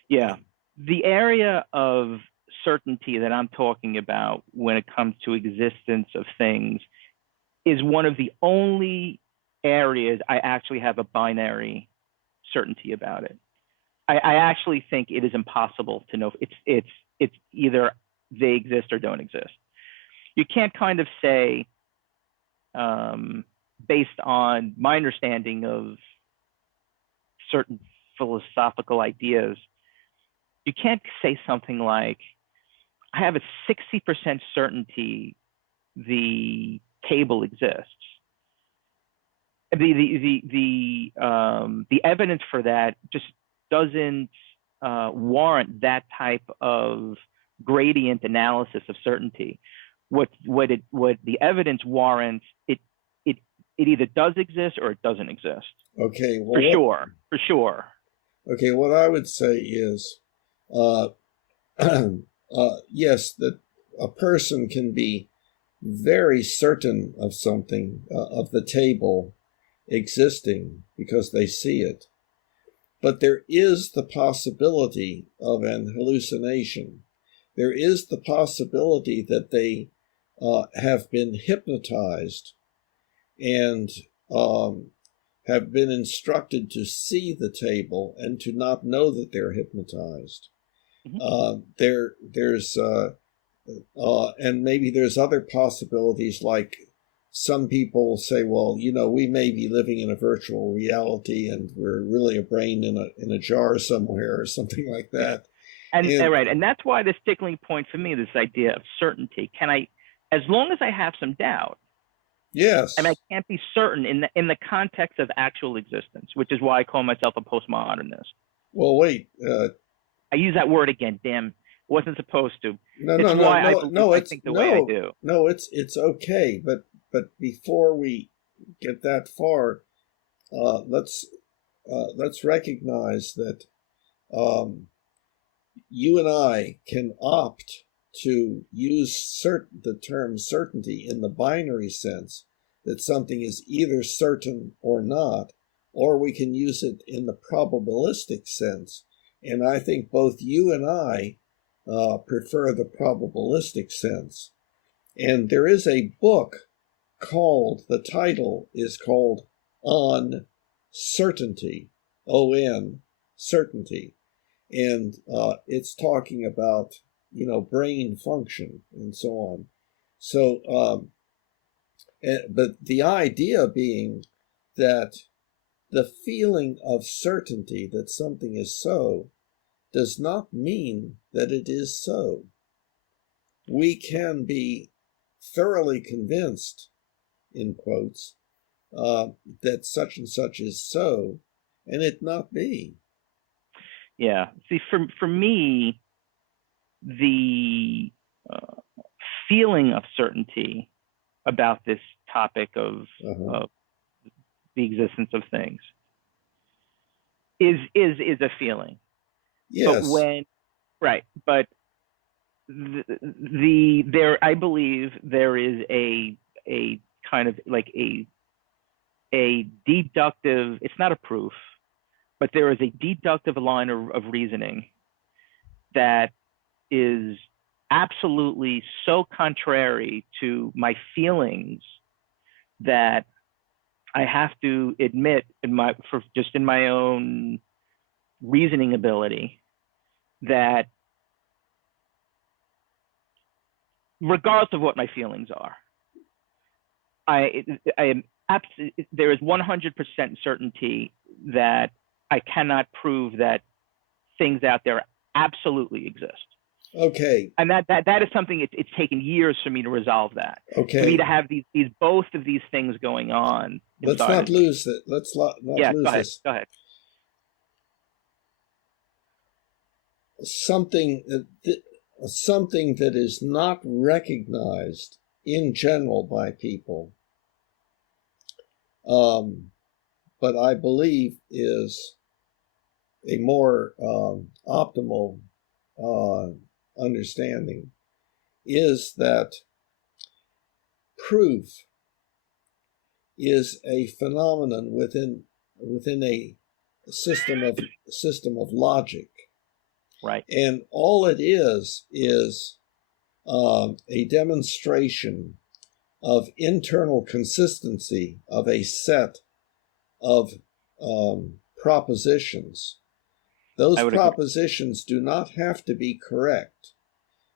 Yeah. The area of certainty that I'm talking about when it comes to existence of things is one of the only areas I actually have a binary certainty about it. I actually think it is impossible to know. It's either they exist or don't exist. You can't kind of say, based on my understanding of certain philosophical ideas, you can't say something like, I have a 60% certainty the table exists. The evidence for that just doesn't warrant that type of gradient analysis of certainty. What the evidence warrants, it either does exist or it doesn't exist. Okay, well, For sure. Okay, what I would say is, yes, that a person can be very certain of something, of the table existing because they see it. But there is the possibility of an hallucination. There is the possibility that they have been hypnotized and have been instructed to see the table and to not know that they're hypnotized. Mm-hmm. There's and maybe there's other possibilities, like some people say, well, we may be living in a virtual reality and we're really a brain in a jar somewhere or something like that. And right, and that's why the sticking point for me, this idea of certainty. Can I, as long as I have some doubt, yes, and I can't be certain in the context of actual existence, which is why I call myself a postmodernist. Well, wait. I use that word again. Damn, wasn't supposed to. No, it's no, why no. I think the way I do. No, it's okay. But before we get that far, let's recognize that you and I can opt to use the term certainty in the binary sense, that something is either certain or not, or we can use it in the probabilistic sense. And I think both you and I prefer the probabilistic sense. And there is a book the title is called On Certainty, O-N, Certainty. And it's talking about, brain function and so on. So, but the idea being that the feeling of certainty that something is so does not mean that it is so. We can be thoroughly convinced, in quotes, that such and such is so, and it not be. Yeah. See, for me, the feeling of certainty about this topic of the existence of things is a feeling. Yes. But there, I believe there is a kind of like a deductive. It's not a proof, but there is a deductive line of reasoning that is absolutely so contrary to my feelings that I have to admit in my own reasoning ability that regardless of what my feelings are, I am there is 100% certainty that I cannot prove that things out there absolutely exist. Okay. And that is something it's taken years for me to resolve that. Okay. For me to have these both of these things going on. Let's not lose it. Let's not lose this. Go ahead. Something that is not recognized in general by people but I believe is a more optimal understanding, is that proof is a phenomenon within a system of logic, Right. and all it is a demonstration of internal consistency of a set of propositions. Those propositions do not have to be correct,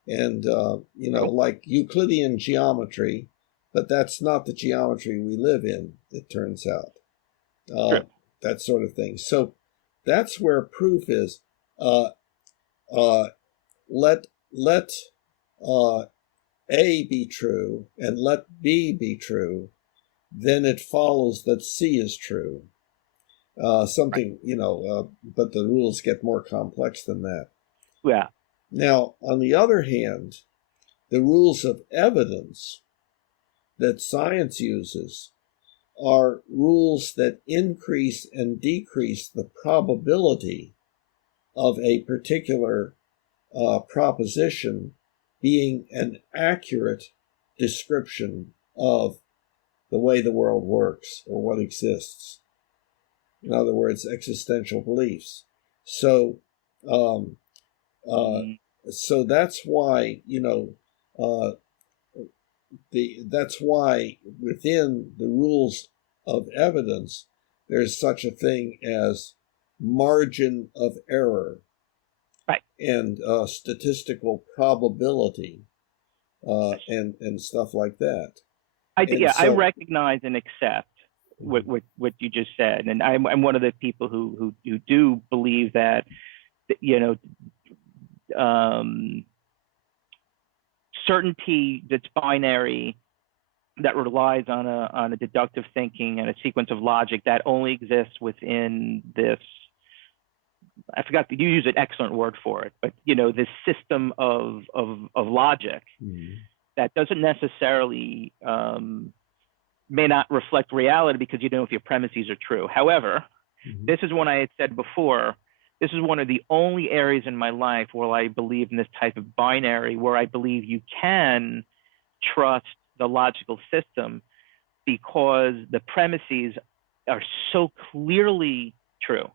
and like Euclidean geometry, but that's not the geometry we live in, it turns out. That sort of thing. So that's where proof is. Let A be true and let B be true, then it follows that C is true. Something, but the rules get more complex than that. Yeah. Now, on the other hand, the rules of evidence that science uses are rules that increase and decrease the probability of a particular proposition being an accurate description of the way the world works or what exists. In other words, existential beliefs. So, so that's why that's why within the rules of evidence, there's such a thing as margin of error, right, and statistical probability, and stuff like that. I recognize and accept what you just said, and I'm one of the people who do believe that certainty that's binary, that relies on a deductive thinking and a sequence of logic that only exists within this. I forgot to use an excellent word for it, but this system of logic that doesn't necessarily may not reflect reality because you don't know if your premises are true. However, this is what I had said before. This is one of the only areas in my life where I believe in this type of binary, where I believe you can trust the logical system because the premises are so clearly true.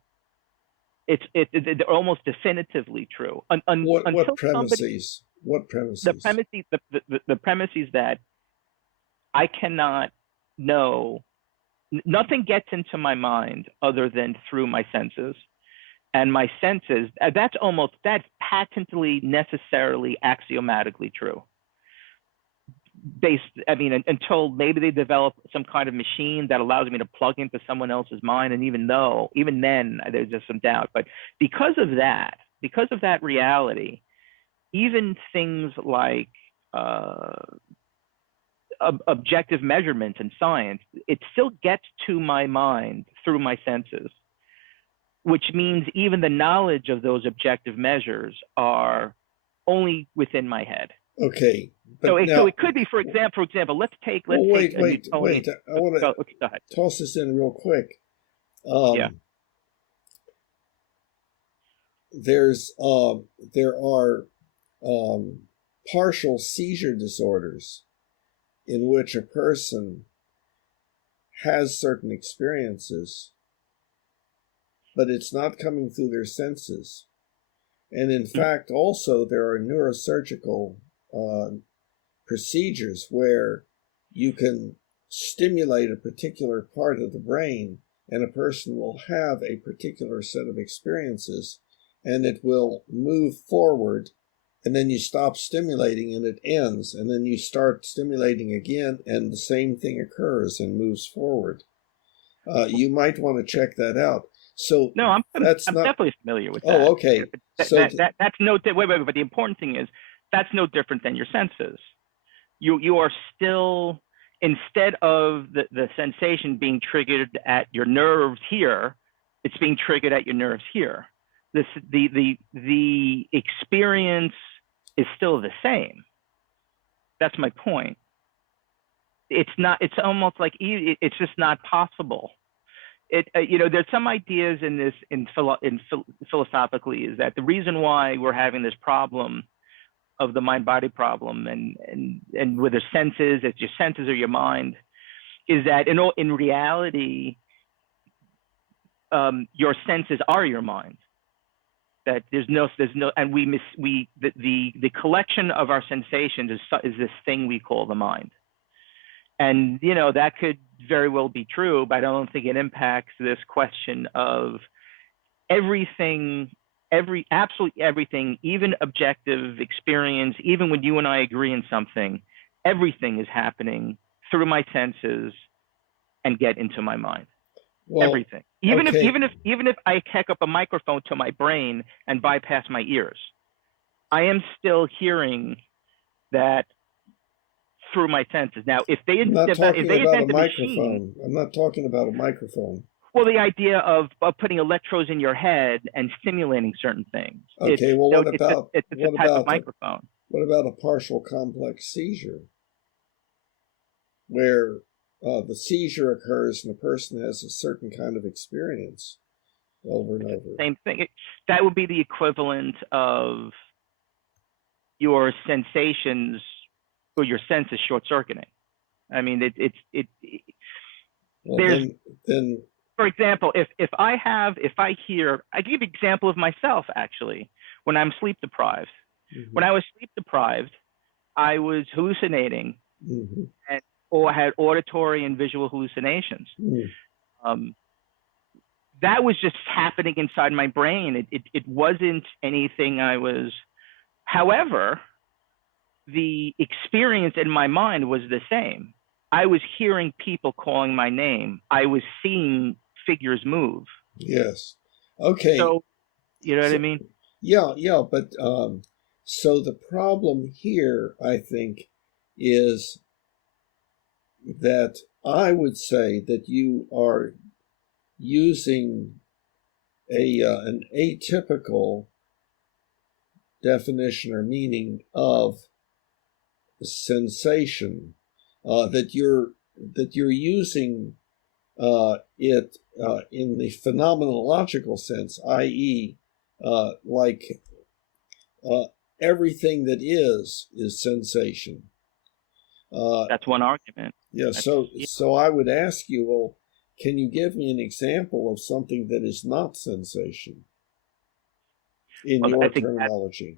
They're almost definitively true. What premises? What premises? The premises that I cannot know. Nothing gets into my mind other than through my senses, and my senses. That's patently, necessarily, axiomatically true. Until maybe they develop some kind of machine that allows me to plug into someone else's mind, and even then there's just some doubt. But because of that reality, even things like objective measurements in science, it still gets to my mind through my senses, which means even the knowledge of those objective measures are only within my head. Okay. So it could be, for example, let's take. Wait. I want to toss this in real quick. There are partial seizure disorders in which a person has certain experiences, but it's not coming through their senses. And in fact, also there are neurosurgical procedures where you can stimulate a particular part of the brain, and a person will have a particular set of experiences, and it will move forward, and then you stop stimulating and it ends, and then you start stimulating again and the same thing occurs and moves forward. You might want to check that out. So no, I'm definitely familiar with that. Oh, okay. That's no. Wait. But the important thing is that's no different than your senses. You are still, instead of the sensation being triggered at your nerves here, it's being triggered at your nerves here. The experience is still the same. That's my point. it's not. It's almost like it's just not possible. There's some ideas in this philosophically is that the reason why we're having this problem of the mind-body problem and with the senses, it's your senses or your mind, is that in reality, your senses are your mind. That there's no, and the collection of our sensations is this thing we call the mind. And, that could very well be true, but I don't think it impacts this question of everything, absolutely everything, even objective experience, even when you and I agree in something, everything is happening through my senses and get into my mind. Well, everything. Even if I hook up a microphone to my brain and bypass my ears, I am still hearing that through my senses. Now, if they I'm not talking about a microphone. Machine, I'm not talking about a microphone. Well, the idea of putting electrodes in your head and stimulating certain things. Okay. What about it's a type of microphone? What about a partial complex seizure, where the seizure occurs and the person has a certain kind of experience over and over? Same thing. That would be the equivalent of your sensations or your senses short-circuiting. I mean, then for example, if I hear, I give you an example of myself actually. When I'm sleep deprived, when I was sleep deprived, I was hallucinating, or had auditory and visual hallucinations. That was just happening inside my brain. It wasn't anything I was. However, the experience in my mind was the same. I was hearing people calling my name. I was seeing figures move. Yes. Okay. So, you know what I mean? Yeah. But so the problem here, I think, is that I would say that you are using an atypical definition or meaning of sensation, that you're using it in the phenomenological sense, i.e., like everything that is sensation. That's one argument. Yeah. So I would ask you, well, can you give me an example of something that is not sensation in your terminology?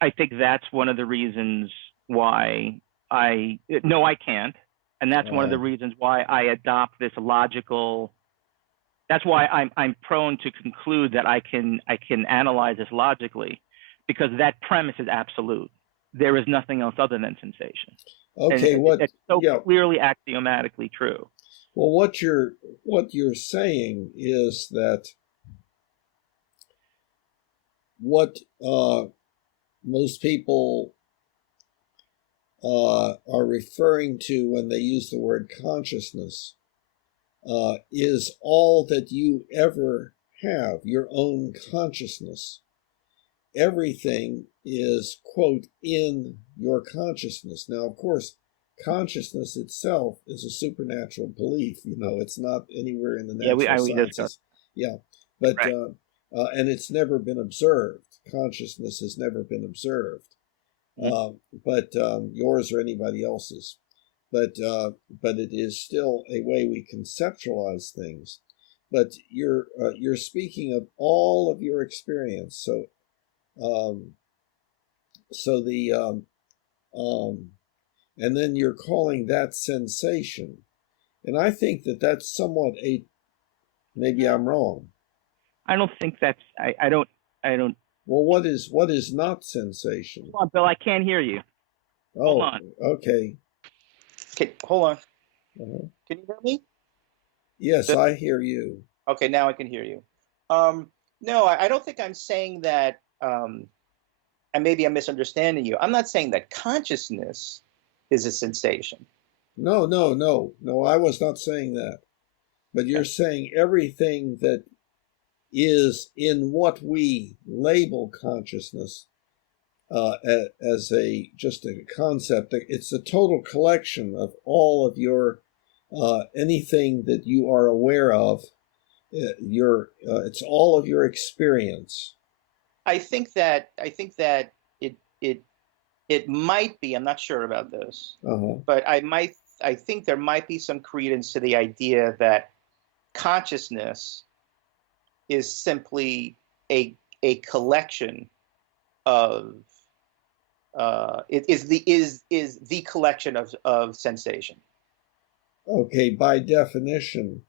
I think that's one of the reasons why I can't. And that's one of the reasons why I adopt this logical. That's why I'm prone to conclude that I can analyze this logically, because that premise is absolute. There is nothing else other than sensation. Okay, and it's so clearly axiomatically true. Well, what you're saying is that what most people are referring to when they use the word consciousness is all that you ever have, your own consciousness. Everything is, quote, in your consciousness. Now, of course, consciousness itself is a supernatural belief. It's not anywhere in the natural sciences. But right. And it's never been observed. Consciousness has never been observed. But yours or anybody else's. But it is still a way we conceptualize things. But you're speaking of all of your experience. So and then you're calling that sensation, and I think that that's somewhat maybe I'm wrong. I don't think that's. I don't. Well, what is not sensation? Hold on, Bill. I can't hear you. Hold on. Okay. Okay, hold on. Can you hear me? Yes, I hear you. Okay, now I can hear you. No, I don't think I'm saying that. And maybe I'm misunderstanding you. I'm not saying that consciousness is a sensation. No, I was not saying that. But you're saying everything that is in what we label consciousness as just a concept. It's a total collection of all of your anything that you are aware of. It's all of your experience. I think that it might be. I'm not sure about this, but I think there might be some credence to the idea that consciousness is simply a collection of is the collection of sensation. Okay, by definition,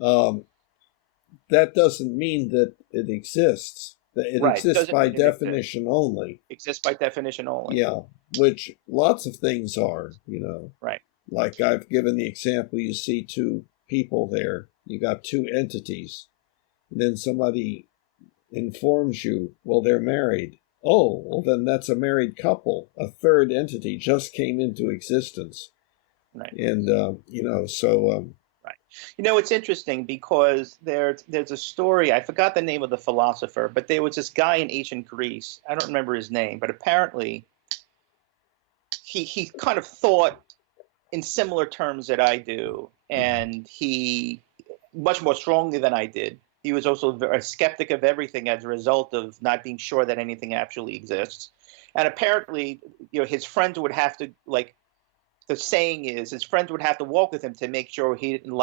that doesn't mean that it exists. It exists by definition only. Exists by definition only. Yeah, which lots of things are, Right. Like I've given the example, you see two people there, you got two entities, and then somebody informs you, well, they're married. Oh, well, then that's a married couple. A third entity just came into existence. Right. And, so... Right. It's interesting because there's a story, I forgot the name of the philosopher, but there was this guy in ancient Greece, I don't remember his name, but apparently he kind of thought in similar terms that I do, and he, much more strongly than I did, he was also a skeptic of everything as a result of not being sure that anything actually exists. And apparently, his friends would have to, the saying is, his friends would have to walk with him to make sure he didn't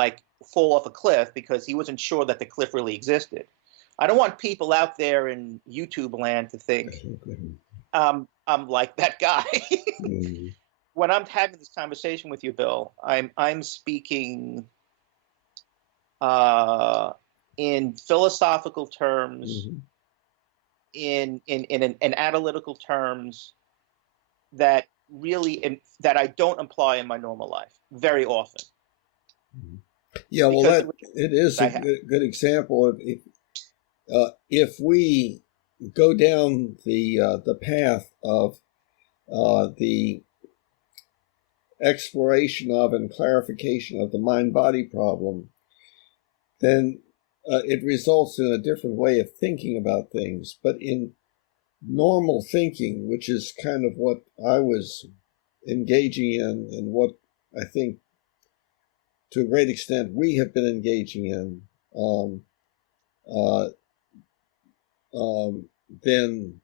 fall off a cliff because he wasn't sure that the cliff really existed. I don't want people out there in YouTube land to think I'm like that guy. When I'm having this conversation with you, Bill, I'm speaking in philosophical terms, in analytical terms that I don't apply in my normal life very often. Yeah, well, it is a good example of if we go down the path of the exploration of and clarification of the mind-body problem, then it results in a different way of thinking about things. But in normal thinking, which is kind of what I was engaging in and what I think to a great extent we have been engaging in, then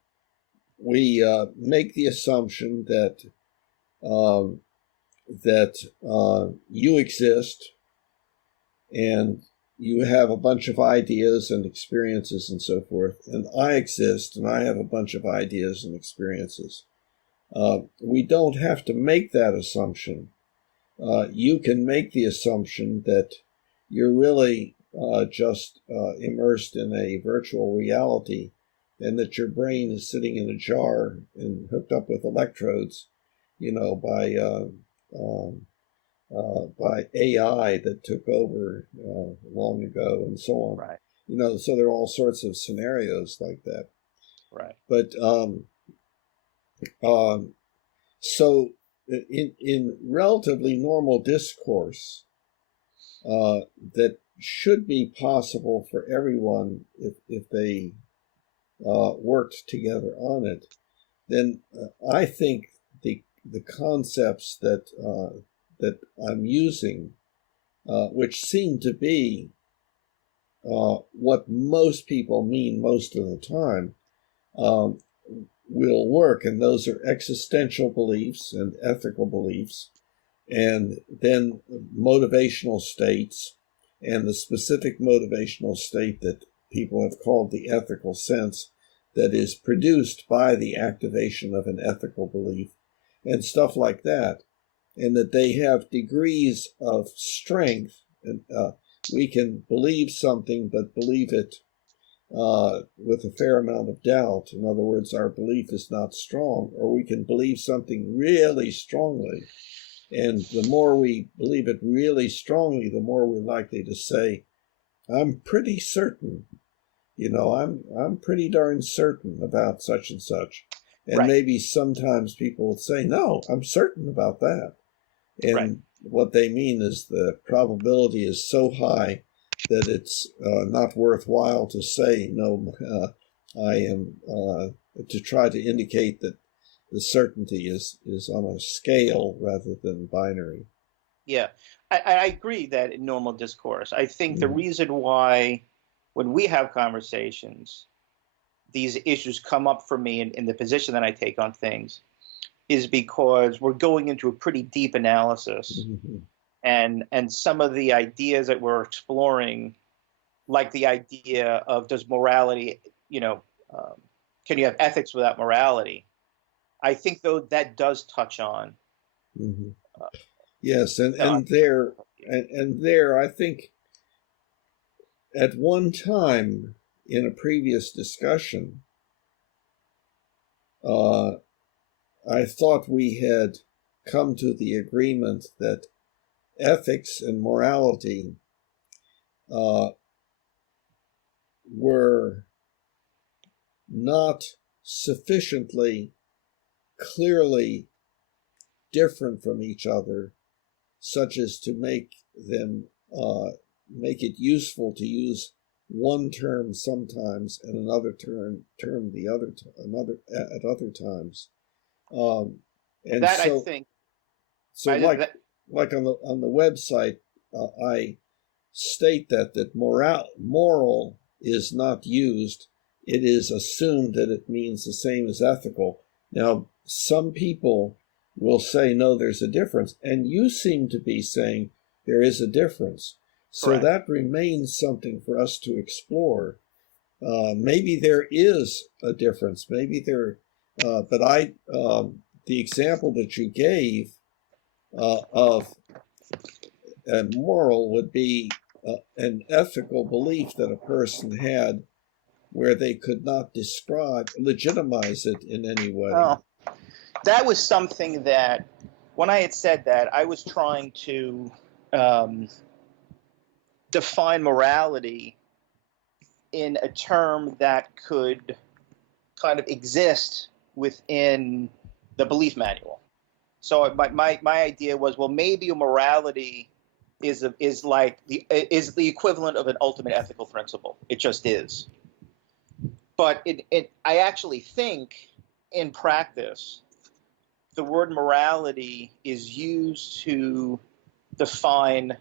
we make the assumption that you exist and you have a bunch of ideas and experiences and so forth, and I exist and I have a bunch of ideas and experiences. We don't have to make that assumption. You can make the assumption that you're really just immersed in a virtual reality and that your brain is sitting in a jar and hooked up with electrodes, by AI that took over long ago and so on. Right. So there are all sorts of scenarios like that. Right. But so in relatively normal discourse that should be possible for everyone if they worked together on it, then I think the concepts that I'm using, which seem to be what most people mean most of the time, will work. And those are existential beliefs and ethical beliefs, and then motivational states, and the specific motivational state that people have called the ethical sense that is produced by the activation of an ethical belief and stuff like that. And that they have degrees of strength. And we can believe something, but believe it with a fair amount of doubt. In other words, our belief is not strong. Or we can believe something really strongly. And the more we believe it really strongly, the more we're likely to say, I'm pretty certain. I'm pretty darn certain about such and such. And right. Maybe sometimes people will say, no, I'm certain about that. And what they mean is the probability is so high that it's not worthwhile to say, no, I am, to try to indicate that the certainty is on a scale rather than binary. Yeah, I agree that in normal discourse, I think the reason why when we have conversations, these issues come up for me in the position that I take on things is because we're going into a pretty deep analysis. And some of the ideas that we're exploring, like the idea of does morality, can you have ethics without morality? I think though that does touch on. Yes, and there, I think at one time in a previous discussion, I thought we had come to the agreement that ethics and morality were not sufficiently clearly different from each other, such as to make it useful to use one term sometimes and another term the other at other times. And that so, I think. So like on the website, I state that moral is not used. It is assumed that it means the same as ethical. Now, some people will say, no, there's a difference. And you seem to be saying there is a difference. So Correct. That remains something for us to explore. Maybe there is a difference. Maybe there, but the example that you gave of a moral would be an ethical belief that a person had where they could not legitimize it in any way. Oh, that was something that when I had said that, I was trying to define morality in a term that could kind of exist within the belief manual. So my idea was, well, maybe morality is the equivalent of an ultimate ethical principle. It just is. But I actually think in practice, the word morality is used to define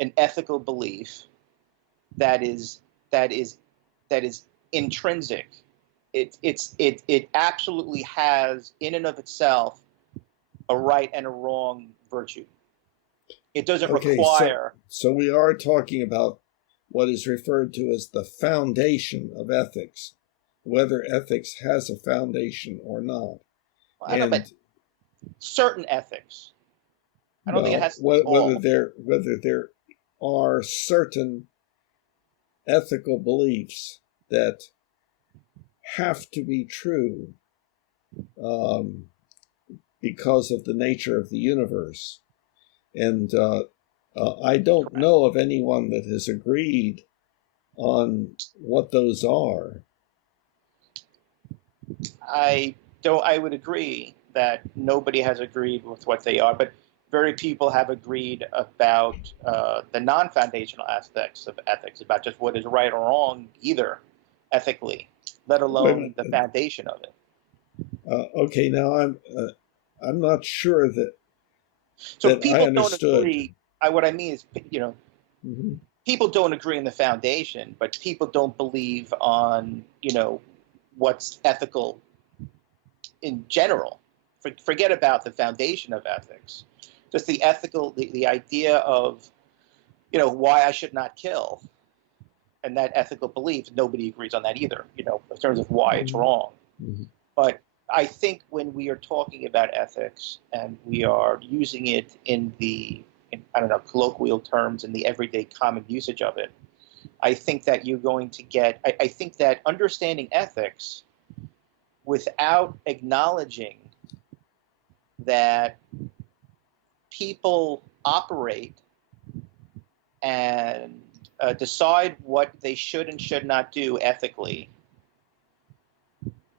an ethical belief that is intrinsic. It absolutely has in and of itself a right and a wrong virtue. It doesn't require. So we are talking about what is referred to as the foundation of ethics, whether ethics has a foundation or not. I don't know, but certain ethics. I don't think it has to be whether there are certain ethical beliefs that have to be true because of the nature of the universe. And I don't know of anyone that has agreed on what those are. I would agree that nobody has agreed with what they are, but very people have agreed about the non-foundational aspects of ethics, about just what is right or wrong, either ethically, let alone the foundation of it. Okay, now I'm not sure that. So people don't agree. What I mean is, people don't agree on the foundation, but people don't believe on, what's ethical in general. Forget about the foundation of ethics. Just the ethical, the idea of, why I should not kill. And that ethical belief, nobody agrees on that either, in terms of why it's wrong. But I think when we are talking about ethics and we are using it in colloquial terms, in the everyday common usage of it, I think that you're going to get, I think that understanding ethics without acknowledging that people operate and decide what they should and should not do ethically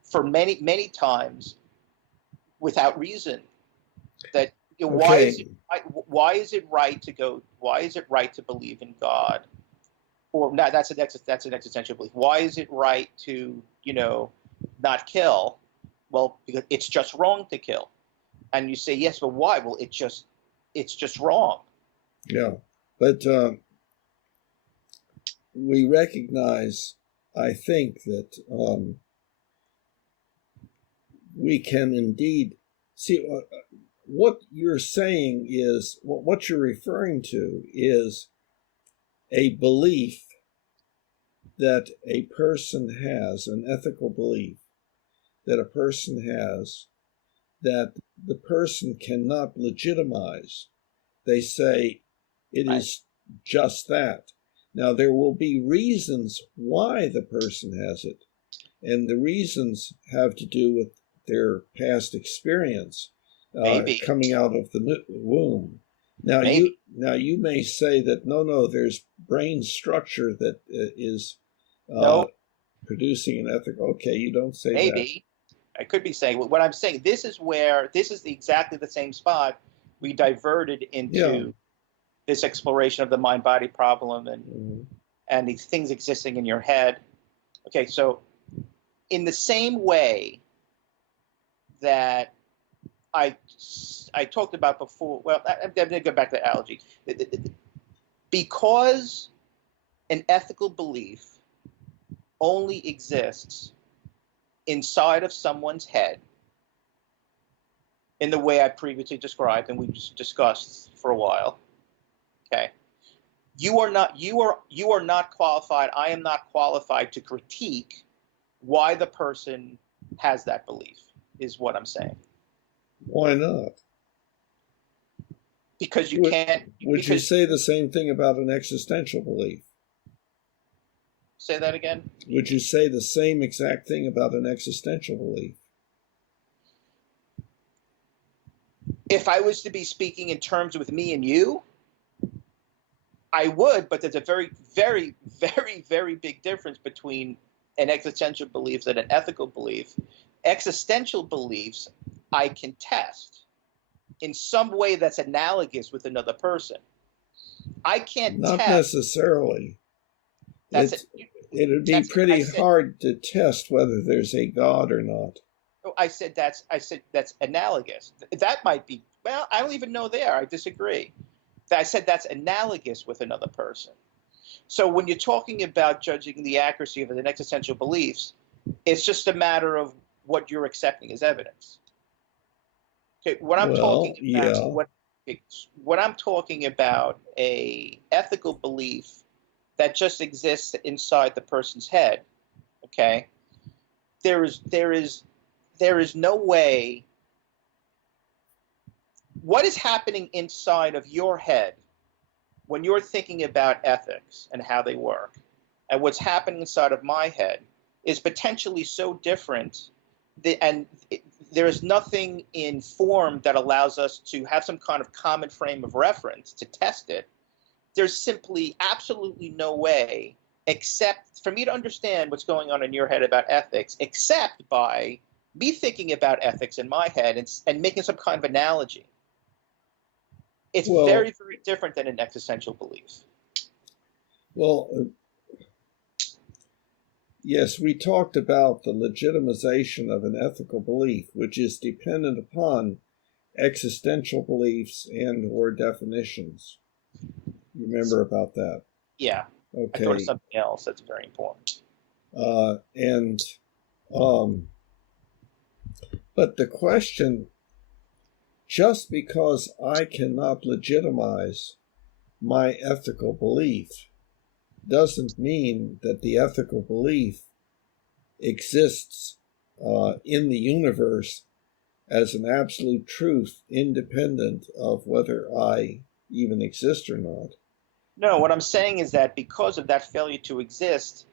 for many, many times without reason. That why is it right to believe in God? Or not, that's an existential belief. Why is it right to not kill? well, because it's just wrong to kill. And you say, yes, but why? Well, it's just wrong. Yeah, but we recognize, I think, that we can indeed see what you're saying is, what you're referring to is a belief that a person has, an ethical belief that a person has, that the person cannot legitimize. They say it is just that. Now, there will be reasons why the person has it, and the reasons have to do with their past experience coming out of the womb. Now, you may say that no, there's brain structure that is producing an ethical. Okay, you don't say that. Maybe I could be saying what I'm saying. This is exactly the same spot we diverted into this exploration of the mind-body problem and these things existing in your head. Okay, so in the same way that I talked about before, well, I'm going to go back to the analogy. Because an ethical belief only exists inside of someone's head in the way I previously described and we just discussed for a while. Okay. You are not qualified. I am not qualified to critique why the person has that belief, is what I'm saying. Why not? Because you can't. Would you say the same thing about an existential belief? Say that again? Would you say the same exact thing about an existential belief? If I was to be speaking in terms with me and you, I would, but there's a very, very, very, very big difference between an existential belief and an ethical belief. Existential beliefs I can test in some way that's analogous with another person. I can't Not test. Necessarily. It would be pretty hard to test whether there's a God or not. I said that's analogous. That might be, well, I don't even know there. I disagree. I said that's analogous with another person. So when you're talking about judging the accuracy of an existential beliefs, it's just a matter of what you're accepting as evidence. Okay, what I'm talking about a ethical belief that just exists inside the person's head. Okay, there is no way. What is happening inside of your head when you're thinking about ethics and how they work, and what's happening inside of my head is potentially so different, there is nothing in form that allows us to have some kind of common frame of reference to test it. There's simply absolutely no way, except for me to understand what's going on in your head about ethics, except by me thinking about ethics in my head and making some kind of analogy. It's very, very different than an existential belief. Well, yes, we talked about the legitimization of an ethical belief, which is dependent upon existential beliefs and or definitions. You remember about that? Yeah. Okay. I thought of something else that's very important. But the question, just because I cannot legitimize my ethical belief doesn't mean that the ethical belief exists in the universe as an absolute truth, independent of whether I even exist or not. No, what I'm saying is that because of that failure to exist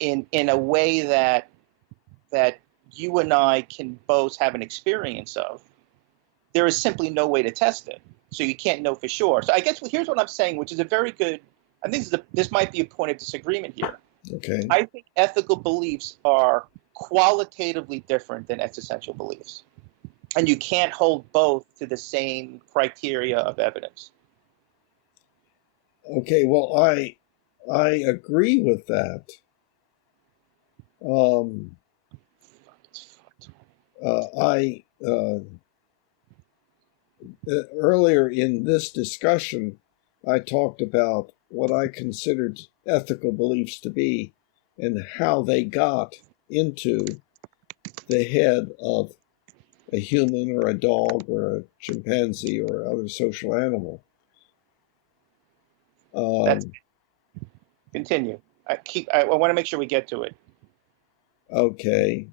in a way that you and I can both have an experience of, there is simply no way to test it. So you can't know for sure. So I guess here's what I'm saying, which is a very good, I think this might be a point of disagreement here. Okay. I think ethical beliefs are qualitatively different than existential beliefs. And you can't hold both to the same criteria of evidence. Okay, well, I agree with that. earlier in this discussion, I talked about what I considered ethical beliefs to be and how they got into the head of a human or a dog or a chimpanzee or other social animal. Continue. I want to make sure we get to it. Okay.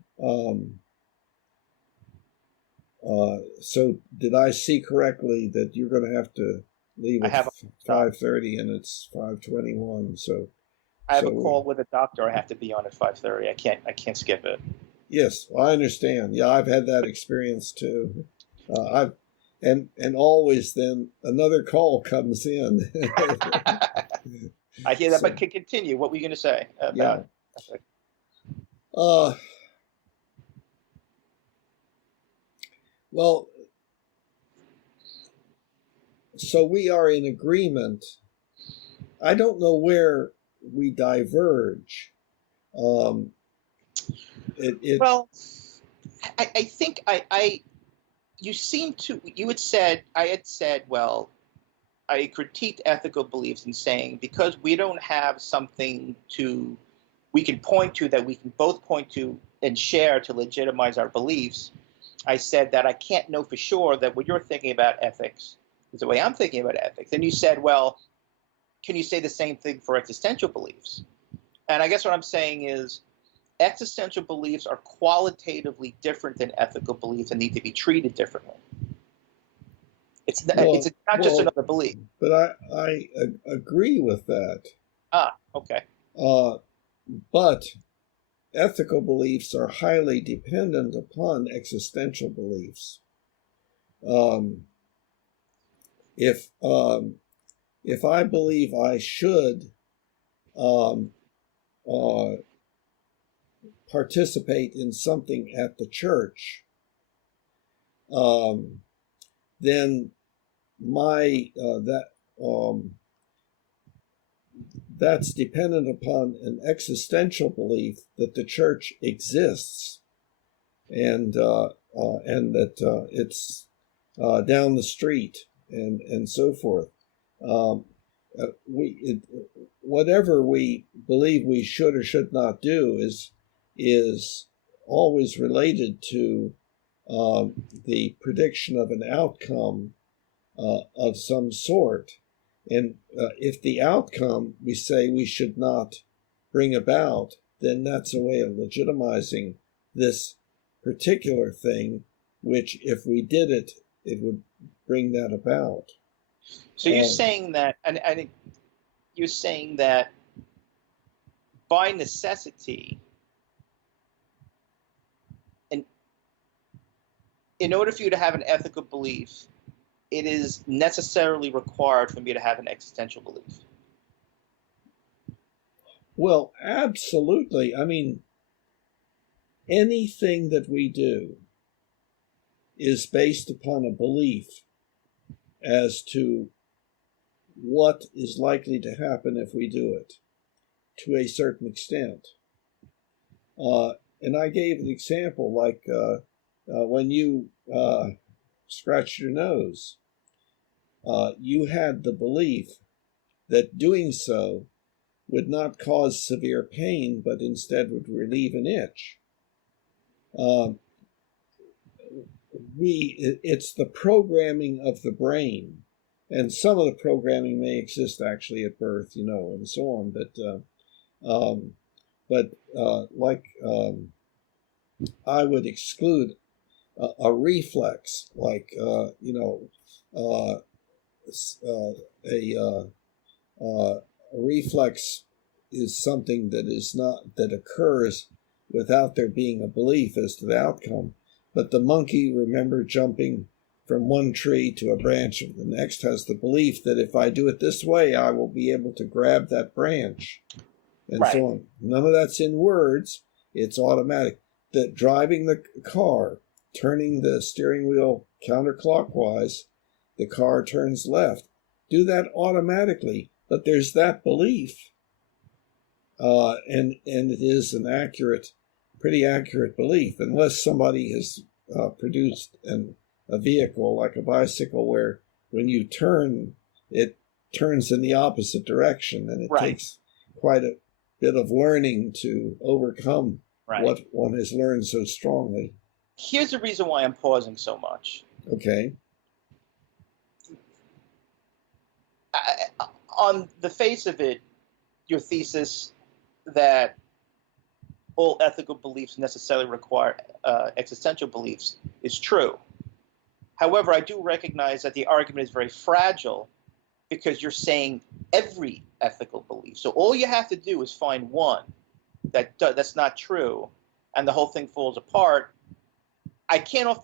So did I see correctly that you're going to have to leave at 5:30 and it's 5:21? So I have a call with a doctor I have to be on at 5:30. I can't skip it. Yes, I understand. Yeah, I've had that experience too. And always then another call comes in. I hear that, but continue. What were you going to say about ethics? Well, so we are in agreement. I don't know where we diverge. Well, I think I had said, well, I critiqued ethical beliefs in saying because we don't have something we can point to that we can both point to and share to legitimize our beliefs. I said that I can't know for sure that what you're thinking about ethics is the way I'm thinking about ethics. And you said, well, can you say the same thing for existential beliefs? And I guess what I'm saying is existential beliefs are qualitatively different than ethical beliefs and need to be treated differently. It's not just another belief. But I agree with that. Okay. But ethical beliefs are highly dependent upon existential beliefs. If I believe I should participate in something at the church, then that's dependent upon an existential belief that the church exists and that it's down the street and so forth. Whatever we believe we should or should not do is always related to the prediction of an outcome of some sort. And if the outcome we say we should not bring about, then that's a way of legitimizing this particular thing, which if we did it, it would bring that about. So you're saying that, and you're saying that by necessity, and in order for you to have an ethical belief, it is necessarily required for me to have an existential belief. Well, absolutely. I mean, anything that we do is based upon a belief as to what is likely to happen if we do it, to a certain extent. And I gave an example, like when you scratched your nose, you had the belief that doing so would not cause severe pain, but instead would relieve an itch. It's the programming of the brain, and some of the programming may exist actually at birth, and so on. But I would exclude a reflex, like a reflex is something that occurs without there being a belief as to the outcome. But the monkey, remember, jumping from one tree to a branch of the next, has the belief that if I do it this way, I will be able to grab that branch, and so on. None of that's in words. It's automatic. That driving the car, turning the steering wheel counterclockwise, the car turns left. Do that automatically, but there's that belief. And it is an pretty accurate belief, unless somebody has produced a vehicle like a bicycle where when you turn, it turns in the opposite direction, and it takes quite a bit of learning to overcome what one has learned so strongly. Here's the reason why I'm pausing so much. Okay. On the face of it, your thesis that all ethical beliefs necessarily require existential beliefs is true. However, I do recognize that the argument is very fragile because you're saying every ethical belief. So all you have to do is find one that's not true, and the whole thing falls apart. I can't off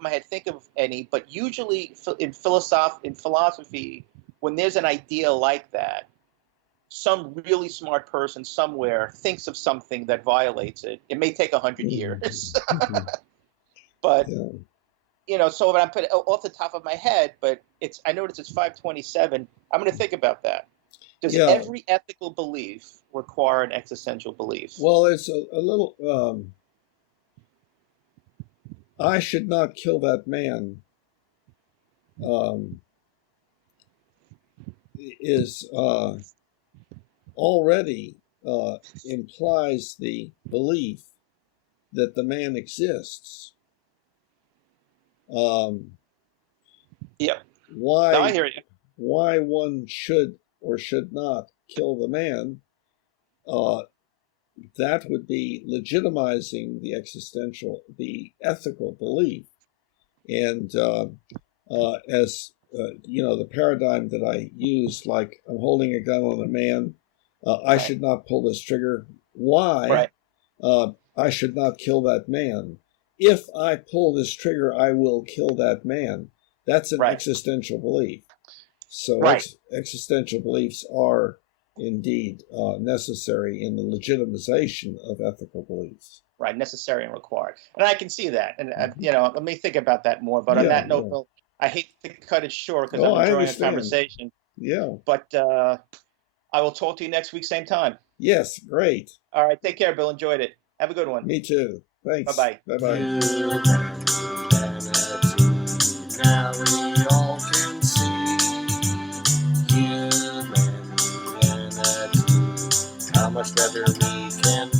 my head think of any, but usually in philosophy, when there's an idea like that, some really smart person somewhere thinks of something that violates it. It may take 100 years, but so when I put it off the top of my head, but I notice it's 5:27. I'm going to think about that. Does every ethical belief require an existential belief? Well, it's a little. I should not kill that man. Is already implies the belief that the man exists. Why? No, I hear you. Why one should or should not kill the man? That would be legitimizing the ethical belief, and as the paradigm that I use, like I'm holding a gun on a man, I should not pull this trigger. Why? I should not kill that man. If I pull this trigger, I will kill that man. That's an existential belief. So existential beliefs are indeed necessary in the legitimization of ethical beliefs. Right, necessary and required. And I can see that. And, let me think about that more. But on that note, Bill, I hate to cut it short because I'm enjoying the conversation. Yeah. But I will talk to you next week, same time. Yes, great. All right, take care, Bill. Enjoyed it. Have a good one. Me too. Thanks. Bye-bye. Bye-bye. Now we all can see humanity, how much better we can